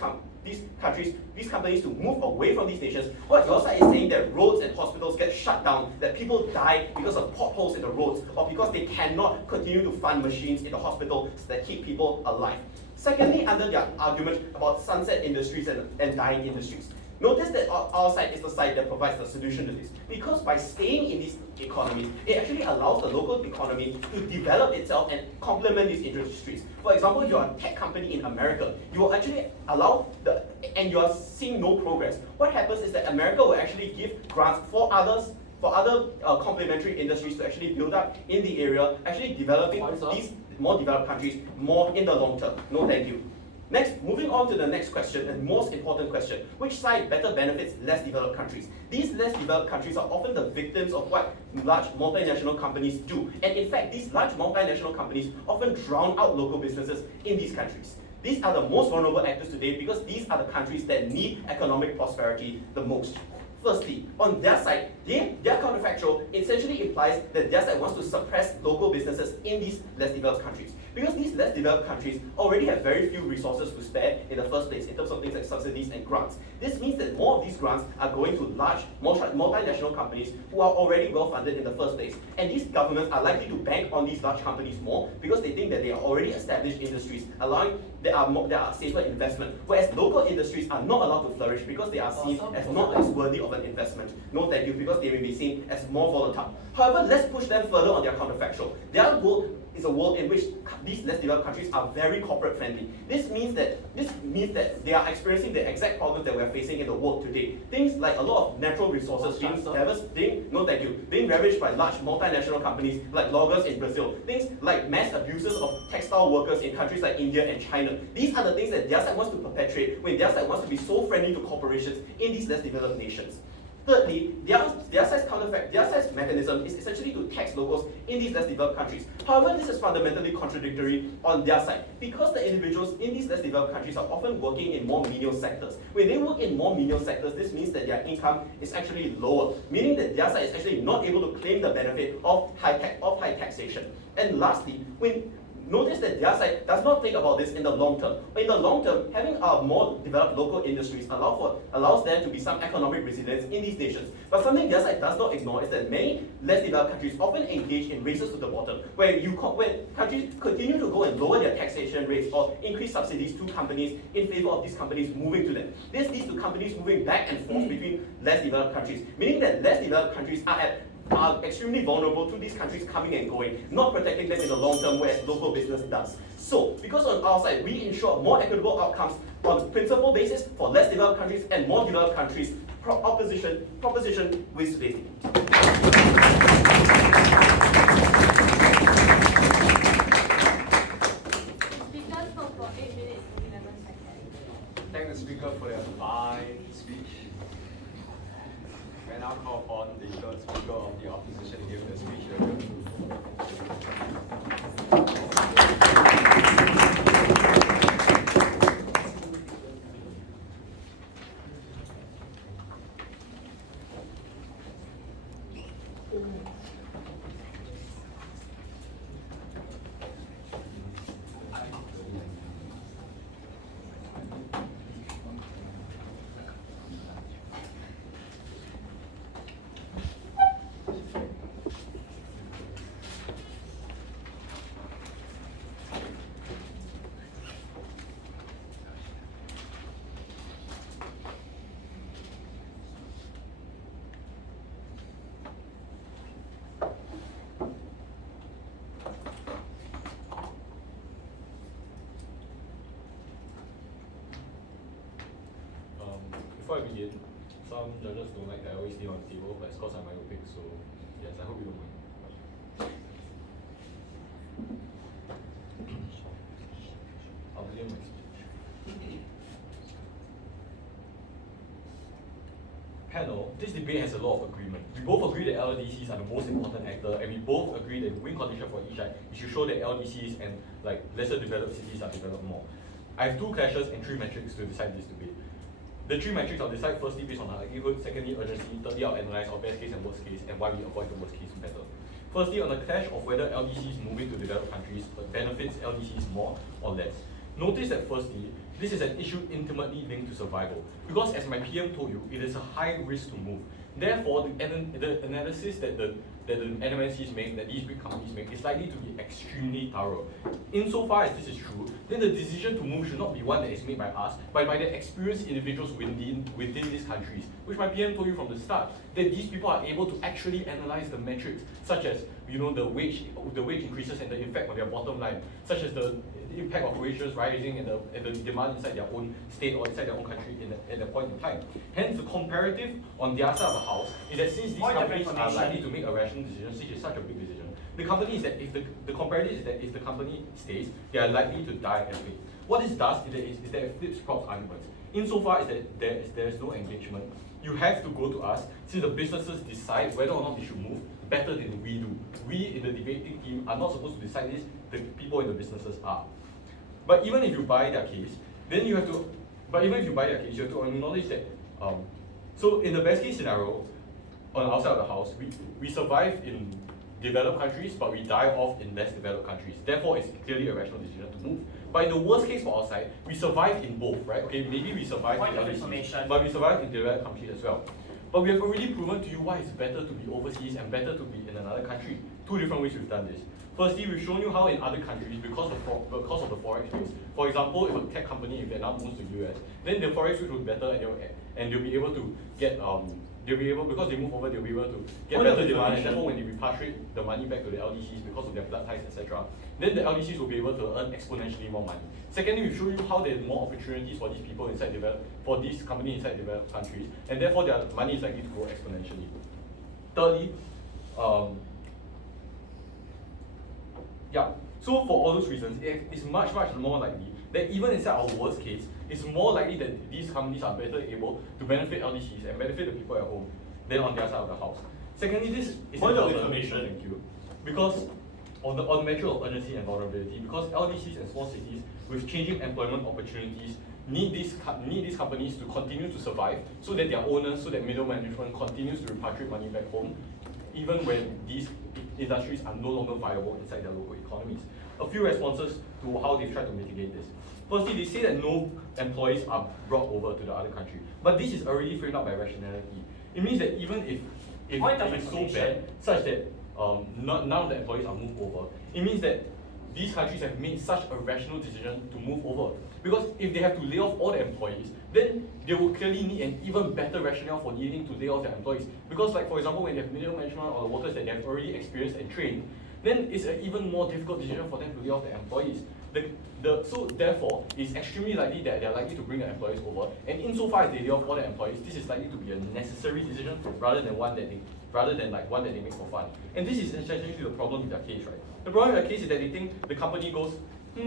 companies to move away from these nations, what your side is saying that roads and hospitals get shut down, that people die because of potholes in the roads, or because they cannot continue to fund machines in the hospital that keep people alive. Secondly, under their argument about sunset industries and dying industries, notice that our side is the side that provides the solution to this. Because by staying in these economies, it actually allows the local economy to develop itself and complement these industries. For example, if you're a tech company in America, you will actually and you are seeing no progress. What happens is that America will actually give grants for other complementary industries to actually build up in the area, actually developing these more developed countries more in the long term. No thank you. Next, moving on to the next question, and most important question, which side better benefits less developed countries? These less developed countries are often the victims of what large multinational companies do. And in fact, these large multinational companies often drown out local businesses in these countries. These are the most vulnerable actors today because these are the countries that need economic prosperity the most. Firstly, on their side, their counterfactual essentially implies that their side wants to suppress local businesses in these less developed countries. Because these less developed countries already have very few resources to spare in the first place in terms of things like subsidies and grants. This means that more of these grants are going to large multinational companies who are already well funded in the first place. And these governments are likely to bank on these large companies more because they think that they are already established industries, allowing there are safer investment. Whereas local industries are not allowed to flourish because they are seen as not as worthy of an investment. No thank you, because they may be seen as more volatile. However, let's push them further on their counterfactual. Their world is a world in which these less developed countries are very corporate friendly. This means that they are experiencing the exact problems that we are facing in the world today. Things like a lot of natural resources being ravaged by large multinational companies like loggers in Brazil. Things like mass abuses of textile workers in countries like India and China. These are the things that their side wants to perpetrate when their side wants to be so friendly to corporations in these less developed nations. Thirdly, their side's mechanism is essentially to tax locals in these less developed countries. However, this is fundamentally contradictory on their side because the individuals in these less developed countries are often working in more menial sectors. When they work in more menial sectors, this means that their income is actually lower, meaning that their side is actually not able to claim the benefit of high taxation. And lastly, when notice that their side does not think about this in the long term. In the long term, having more developed local industries allows there to be some economic resilience in these nations. But something their side does not ignore is that many less developed countries often engage in races to the bottom, where countries continue to go and lower their taxation rates or increase subsidies to companies in favor of these companies moving to them. This leads to companies moving back and forth between less developed countries, meaning that less developed countries are extremely vulnerable to these countries coming and going, not protecting them in the long term, whereas local business does. So, because on our side, we ensure more equitable outcomes on principle basis for less developed countries and more developed countries. Proposition with today's debate. Speakers hold for 8 minutes and 11 seconds. Thank the speaker for their fine speech. I now call upon the third speaker of the opposition to give the speech. Before I begin, some judges don't like that I always stay on the table, but it's because I'm myopic, so yes, I hope you don't mind. I'll begin my speech. Panel, this debate has a lot of agreement. We both agree that LDCs are the most important actor, and we both agree that the win condition for each side is to show that LDCs and lesser developed cities are developed more. I have 2 clashes and 3 metrics to decide this debate. The 3 metrics I'll decide firstly based on our likelihood, secondly urgency, thirdly I'll analyze our best case and worst case and why we avoid the worst case better. Firstly, on the clash of whether LDCs moving to developed countries benefits LDCs more or less. Notice that firstly, this is an issue intimately linked to survival, because as my PM told you, it is a high risk to move. Therefore, the analysis that the NMNCs make, that these big companies make, is likely to be extremely thorough. Insofar as this is true, then the decision to move should not be one that is made by us, but by the experienced individuals within these countries, which my PM told you from the start, that these people are able to actually analyze the metrics, such as the wage increases and the effect on their bottom line, such as the impact of wages rising and the demand inside their own state or inside their own country at that point in time. Hence, the comparative on their side of the house is that since these companies are likely to make a rational decision, which is such a big decision, the company is that if the comparative is that if the company stays, they are likely to die and fail. What this does is that it flips Props arguments. Insofar as that there is no engagement, you have to go to us, since the businesses decide whether or not they should move better than we do. We in the debating team are not supposed to decide this, the people in the businesses are. But even if you buy their case, then you have to acknowledge that, so in the best case scenario, on our side of the house, we survive in developed countries, but we die off in less developed countries. Therefore, it's clearly a rational decision to move. But in the worst case for our side, we survive in both, right? Okay, maybe we survive in LDCs, but we survive in developed countries as well. But we have already proven to you why it's better to be overseas and better to be in another country. 2 different ways we've done this. Firstly, we've shown you how in other countries, because of the forex rates, for example, if a tech company in Vietnam moves to the US, then the forex rate will be better and they'll be able to get because they move over, they'll be able to get better demand, and therefore when they repatriate the money back to the LDCs because of their blood ties, etc., then the LDCs will be able to earn exponentially more money. Secondly, we've shown you how there's more opportunities for these people for these companies inside developed countries, and therefore their money is likely to grow exponentially. Thirdly, so for all those reasons, it's much more likely that even inside our worst case, it's more likely that these companies are better able to benefit LDCs and benefit the people at home than on their side of the house. Secondly, this is point of information. Thank you. Because on the measure of urgency and vulnerability, because LDCs and small cities with changing employment opportunities need these companies to continue to survive, so that their owners, so that middle management continues to repatriate money back home, even when these industries are no longer viable inside their local economies. a few responses to how they've tried to mitigate this. Firstly, they say that no employees are brought over to the other country. But this is already framed up by rationality. It means that even if Point of it's so information. bad, such that none of the employees are moved over, it means that these countries have made such a rational decision to move over. Because if they have to lay off all the employees, then they will clearly need an even better rationale for needing to lay off their employees. Because like for example, when they have middle management or the workers that they have already experienced and trained, then it's an even more difficult decision for them to lay off their employees. So therefore, it's extremely likely that they are likely to bring their employees over, and insofar as they lay off all their employees, this is likely to be a necessary decision rather than one that they make for fun. And this is essentially the problem with their case, right? The problem with their case is that they think the company goes, I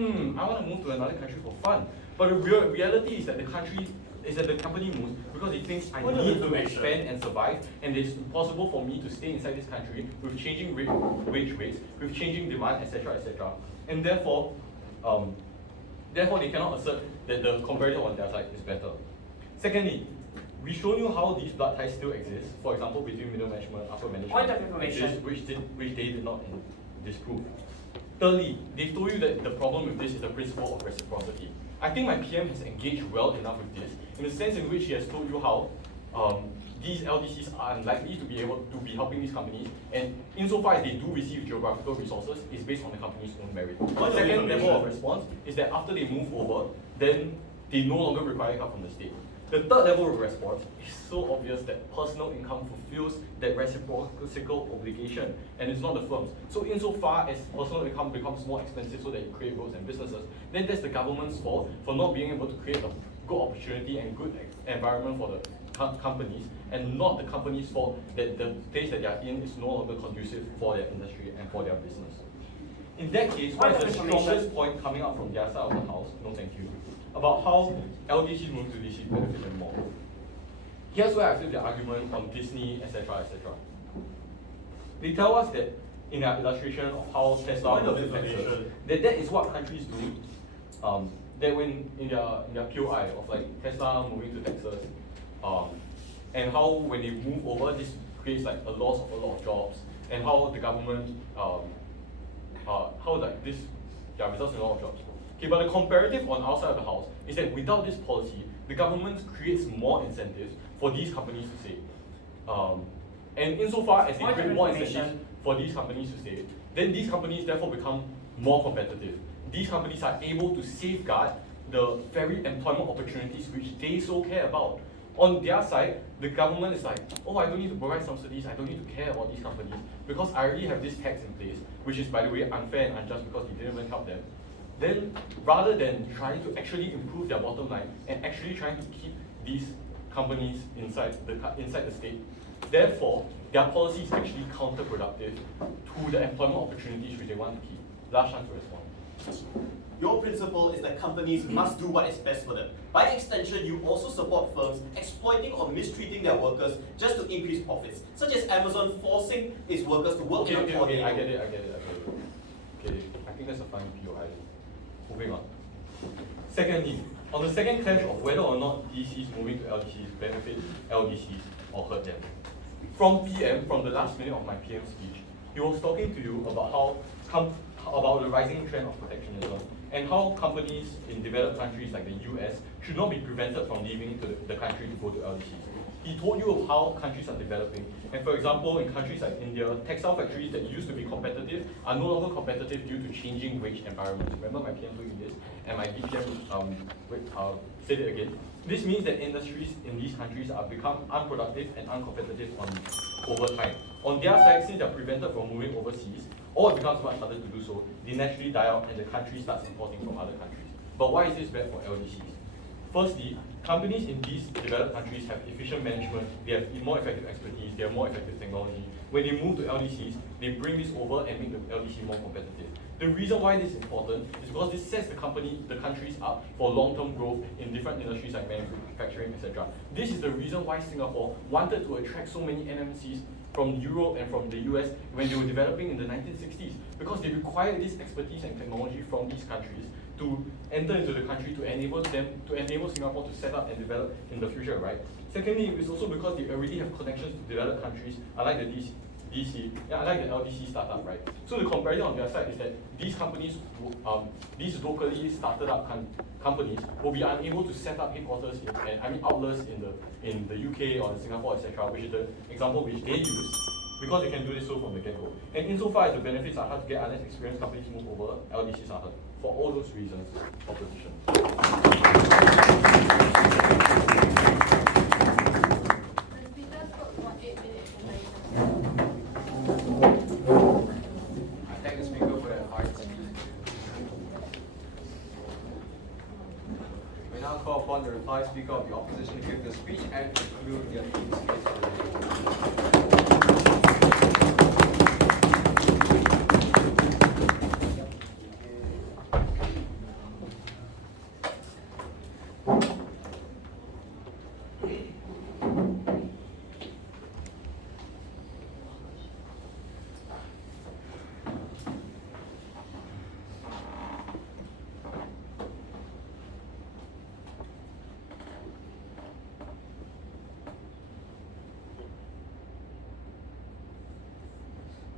want to move to another country for fun. But the reality is that the company moves because it thinks I need to expand and survive, and it's impossible for me to stay inside this country with changing wage rates, with changing demand, etc., etc. And therefore they cannot assert that the comparator on their side is better. Secondly, we've shown you how these blood ties still exist, for example, between middle management and upper management. Point of information. Which they did not disprove. Thirdly, they've told you that the problem with this is the principle of reciprocity. I think my PM has engaged well enough with this, in the sense in which he has told you how these LDCs are unlikely to be able to be helping these companies, and insofar as they do receive geographical resources, it's based on the company's own merit. The second level of response is that after they move over, then they no longer require help from the state. The third level of response is so obvious that personal income fulfills that reciprocal obligation, and it's not the firms. So insofar as personal income becomes more expensive so that you create roads and businesses, then that's the government's fault for not being able to create a good opportunity and good environment for the companies, and not the company's fault that the place that they are in is no longer conducive for their industry and for their business. In that case, what is the strongest point coming out from their side of the house? No thank you. About how LDCs moving to DC benefit them more. Here's where I feel the argument on Disney, etc., etc. They tell us that in their illustration of how Tesla moves to Texas, that is what countries do. That when in their POI of like Tesla moving to Texas, and how when they move over, this creates like a loss of a lot of jobs, and how the government how like this results in a lot of jobs. Okay, but the comparative on our side of the house is that without this policy, the government creates more incentives for these companies to stay. And insofar as they create more incentives for these companies to stay, then these companies therefore become more competitive. These companies are able to safeguard the very employment opportunities which they so care about. On their side, the government is like, oh, I don't need to provide subsidies, I don't need to care about these companies because I already have this tax in place, which is, by the way, unfair and unjust because they didn't even help them. Then, rather than trying to actually improve their bottom line and actually trying to keep these companies inside the state, therefore, their policy is actually counterproductive to the employment opportunities which they want to keep. Last chance to respond. Your principle is that companies must do what is best for them. By extension, you also support firms exploiting or mistreating their workers just to increase profits, such as Amazon forcing its workers to work in a Okay, I get it. Okay, I think that's a fine POI. Moving on. Secondly, on the second clash of whether or not DCs moving to LDCs benefit LDCs or hurt them. From the last minute of my PM speech, he was talking to you about about the rising trend of protectionism and how companies in developed countries like the US should not be prevented from leaving the country to go to LDCs. He told you of how countries are developing, and for example, in countries like India, textile factories that used to be competitive are no longer competitive due to changing wage environments. Remember my PM doing this, and my BPM said it again. This means that industries in these countries are become unproductive and uncompetitive over time. On their side, since they're prevented from moving overseas, or it becomes much harder to do so, they naturally die out and the country starts importing from other countries. But why is this bad for LDCs? Firstly, companies in these developed countries have efficient management, they have more effective expertise, they have more effective technology. When they move to LDCs, they bring this over and make the LDC more competitive. The reason why this is important is because this sets the countries up for long-term growth in different industries like manufacturing, etc. This is the reason why Singapore wanted to attract so many NMCs from Europe and from the US when they were developing in the 1960s, because they required this expertise and technology from these countries to enter into the country to enable Singapore to set up and develop in the future, right? Secondly, it's also because they already have connections to developed countries, unlike the DC, yeah, unlike the LDC startup, right? So the comparison on their side is that these companies, these locally started up companies will be unable to set up headquarters outlets in the UK or in Singapore, etc., which is the example which they use, because they can do this so from the get-go. And insofar as the benefits are hard to get unless experienced companies move over, LDCs are hard. For all those reasons, opposition. The speaker spoke for 8 minutes and 30 seconds. I thank the speaker for that hard speech. We now call upon the reply speaker of the opposition to give the speech and conclude their speech for the day.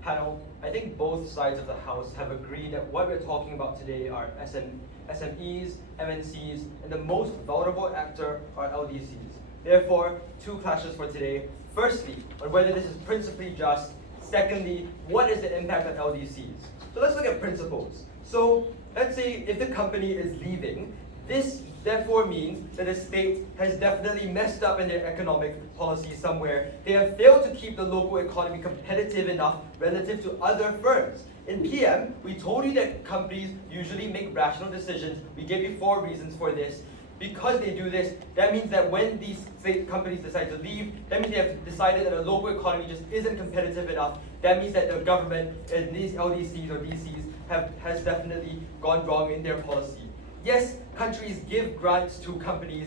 Panel, I think both sides of the House have agreed that what we're talking about today are SMEs, MNCs, and the most vulnerable actor are LDCs. Therefore, two clashes for today. Firstly, on whether this is principally just. Secondly, what is the impact on LDCs? So let's look at principles. So let's say if the company is leaving, this therefore means that the state has definitely messed up in their economic policy somewhere. They have failed to keep the local economy competitive enough relative to other firms. In PM, we told you that companies usually make rational decisions. We gave you 4 reasons for this. Because they do this, that means that when these companies decide to leave, that means they have decided that the local economy just isn't competitive enough. That means that the government and these LDCs or DCs has definitely gone wrong in their policy. Yes, countries give grants to companies,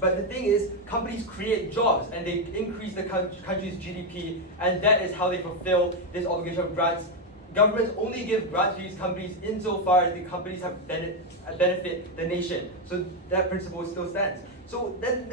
but the thing is, companies create jobs and they increase the country's GDP, and that is how they fulfill this obligation of grants. Governments only give grants to these companies insofar as the companies have benefit the nation. So that principle still stands. So then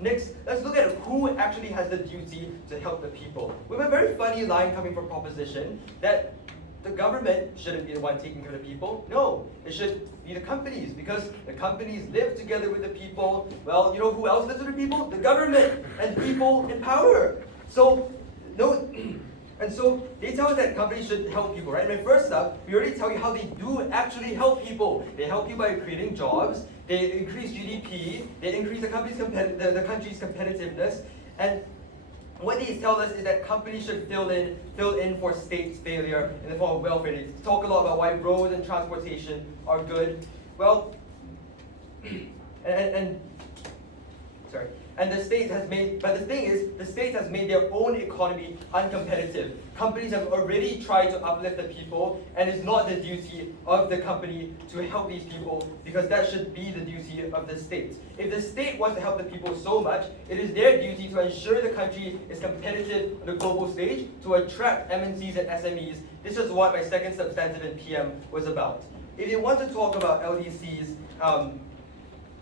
next, let's look at who actually has the duty to help the people. We have a very funny line coming from proposition that the government shouldn't be the one taking care of the people. No, it should be the companies, because the companies live together with the people. Well, you know who else lives with the people? The government and people in power. So no. And so they tell us that companies should help people, right? And first up, we already tell you how they do actually help people. They help you by creating jobs, they increase GDP, they increase the country's competitiveness, and what they tell us is that companies should fill in for state's failure in the form of welfare. They talk a lot about why roads and transportation are good. Well, and the state has made, but the thing is, the state has made their own economy uncompetitive. Companies have already tried to uplift the people, and it's not the duty of the company to help these people, because that should be the duty of the state. If the state wants to help the people so much, it is their duty to ensure the country is competitive on the global stage, to attract MNCs and SMEs. This is what my second substantive in PM was about. If you want to talk about LDCs,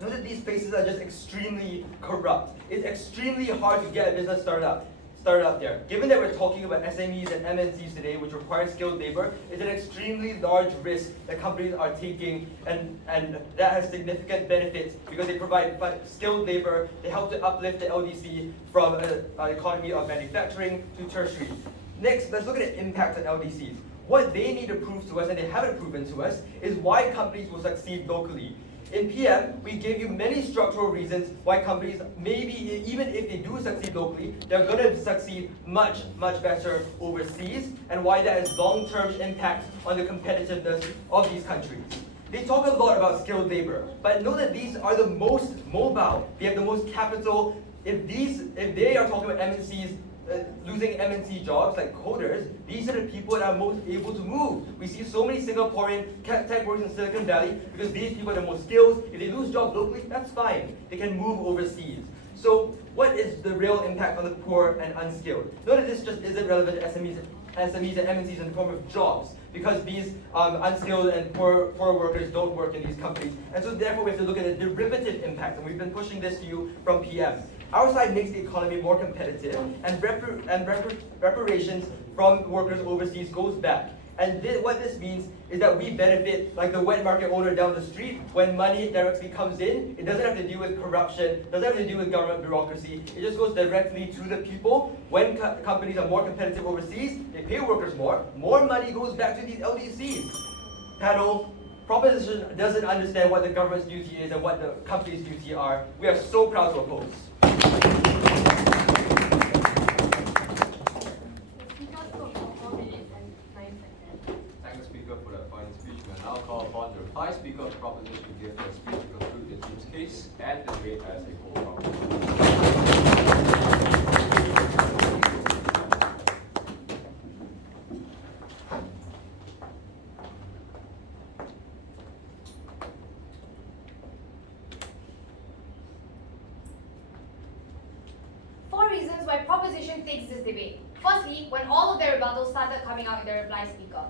know that these places are just extremely corrupt. It's extremely hard to get a business started up there. Given that we're talking about SMEs and MNCs today, which require skilled labor, it's an extremely large risk that companies are taking, and that has significant benefits because they provide skilled labor. They help to uplift the LDC from an economy of manufacturing to tertiary. Next, let's look at the impact on LDCs. What they need to prove to us, and they haven't proven to us, is why companies will succeed locally. In PM, we gave you many structural reasons why companies, maybe even if they do succeed locally, they're going to succeed much, much better overseas, and why that has long-term impact on the competitiveness of these countries. They talk a lot about skilled labor, but know that these are the most mobile. They have the most capital. If they are talking about MNCs, losing MNC jobs like coders, these are the people that are most able to move. We see so many Singaporean tech workers in Silicon Valley because these people have the most skills. If they lose jobs locally, that's fine. They can move overseas. So what is the real impact on the poor and unskilled? Note that this just isn't relevant to SMEs and MNCs in the form of jobs, because these unskilled and poor workers don't work in these companies. And so therefore we have to look at the derivative impact, and we've been pushing this to you from PM. Our side makes the economy more competitive, and reparations from workers overseas goes back. And what this means is that we benefit like the wet market owner down the street when money directly comes in. It doesn't have to do with corruption, doesn't have to do with government bureaucracy. It just goes directly to the people. When companies are more competitive overseas, they pay workers more money goes back to these LDCs. Panel, proposition doesn't understand what the government's duty is and what the company's duty are. We are so proud to oppose. The speaker spoke for 4 minutes and 9 seconds. Thank the speaker for that final speech. We now call upon the reply speaker of the proposition to give their speech to conclude the team's case and debate as a whole proposition. Four reasons why proposition takes this debate. Firstly, when all of their rebuttals started coming out in the reply speaker.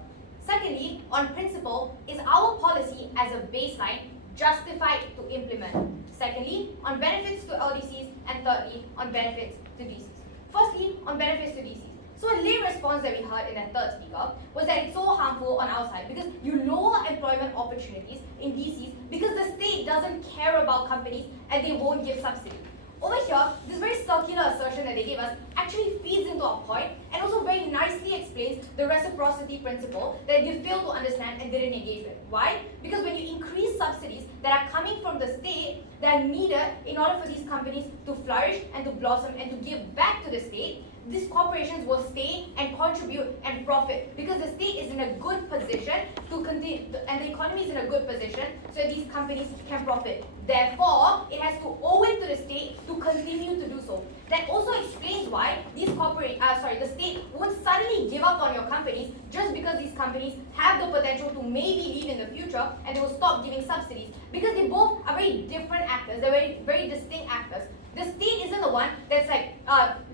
Secondly, on principle, is our policy as a baseline justified to implement? Secondly, on benefits to LDCs, and thirdly, on benefits to DCs. Firstly, on benefits to DCs. So a lay response that we heard in that third speaker was that it's so harmful on our side because you lower employment opportunities in DCs because the state doesn't care about companies and they won't give subsidy. Over here, this very circular assertion that they gave us actually feeds into our point and also very nicely explains the reciprocity principle that you failed to understand and didn't engage with. Why? Because when you increase subsidies that are coming from the state that are needed in order for these companies to flourish and to blossom and to give back to the state, these corporations will stay and contribute and profit because the state is in a good position to continue and the economy is in a good position so these companies can profit. Therefore, it has to owe it to the state to continue to do so. That also explains why the state won't suddenly give up on your companies just because these companies have the potential to maybe leave in the future and they will stop giving subsidies because they both are very different actors. They're very, very distinct actors. The state isn't the one that's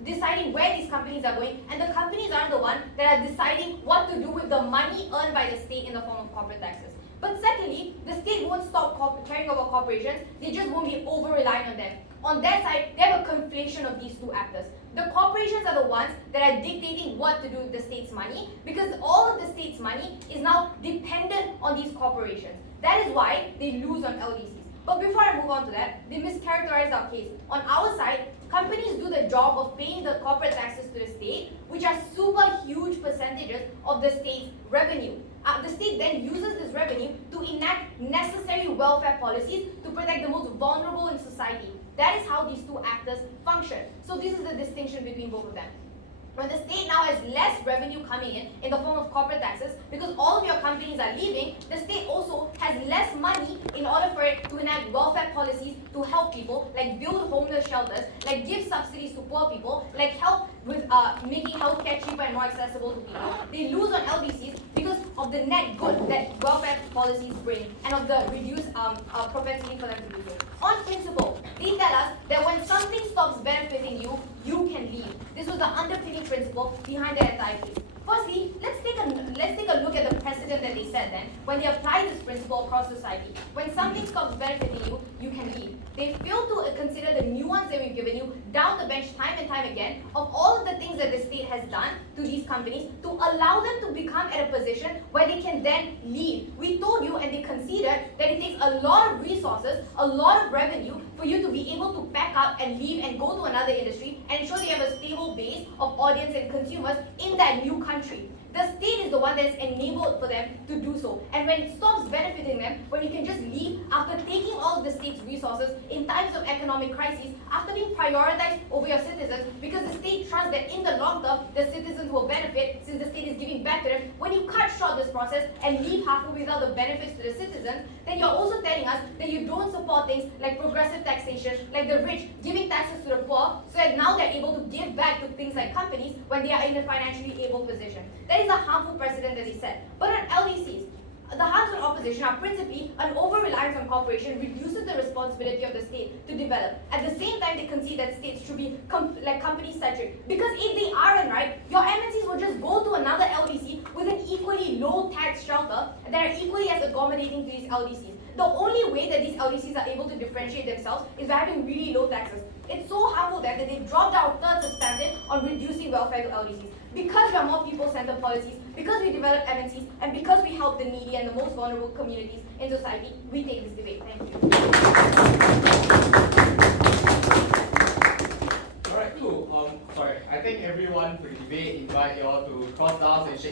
deciding where these companies are going, and the companies aren't the one that are deciding what to do with the money earned by the state in the form of corporate taxes. But secondly, the state won't stop caring about corporations, they just won't be over-reliant on them. On their side, they have a conflation of these two actors. The corporations are the ones that are dictating what to do with the state's money because all of the state's money is now dependent on these corporations. That is why they lose on LDCs. But before I move on to that, they mischaracterized our case. On our side, companies do the job of paying the corporate taxes to the state, which are super huge percentages of the state's revenue. The state then uses this revenue to enact necessary welfare policies to protect the most vulnerable in society. That is how these two actors function. So this is the distinction between both of them. When the state now has less revenue coming in the form of corporate taxes, because all of your companies are leaving, the state also has less money in order for it to enact welfare policies to help people, like build homeless shelters, like give subsidies to poor people, like help with making healthcare cheaper and more accessible to people. They lose on LDCs because of the net good that welfare policies bring and of the reduced propensity for them to do so. On principle, they tell us that when something stops benefiting you, you can leave. This was the underpinning principle behind the entire case. Firstly, let's take a look at the precedent that they set then when they applied this principle across society. When something stops benefiting you, you can leave. They fail to consider the nuance that we've given you down the bench time and time again of all of the things that the state has done to these companies to allow them to become at a position where they can then leave. We told you and they conceded that it takes a lot of resources, a lot of revenue for you to be able to pack up and leave and go to another industry and ensure they have a stable base of audience and consumers in that new country. The state is the one that is enabled for them to do so. And when it stops benefiting them, when you can just leave after taking all of the state's resources in times of economic crises, after being prioritized over your citizens, because the state trusts that in the long term, the citizens will benefit since the state is giving back to them. When you cut short this process and leave halfway without the benefits to the citizens, then you're also telling us that you don't support things like progressive taxation, like the rich giving taxes to the poor, so that now they're able to give back to things like companies when they are in a financially able position. That is a harmful precedent that they set. But on LDCs, the harms of opposition are principally an over-reliance on corporation reduces the responsibility of the state to develop. At the same time, they concede that states should be company-centric. Because if they aren't, right, your MNCs will just go to another LDC with an equally low tax shelter that are equally as accommodating to these LDCs. The only way that these LDCs are able to differentiate themselves is by having really low taxes. It's so harmful then that they've dropped our third substantive on reducing welfare to LDCs. Because we are more people-centered policies, because we develop MNCs, and because we help the needy and the most vulnerable communities in society, we take this debate. Thank you. Alright, cool. Sorry. I think everyone for the debate invite you all to cross down and shake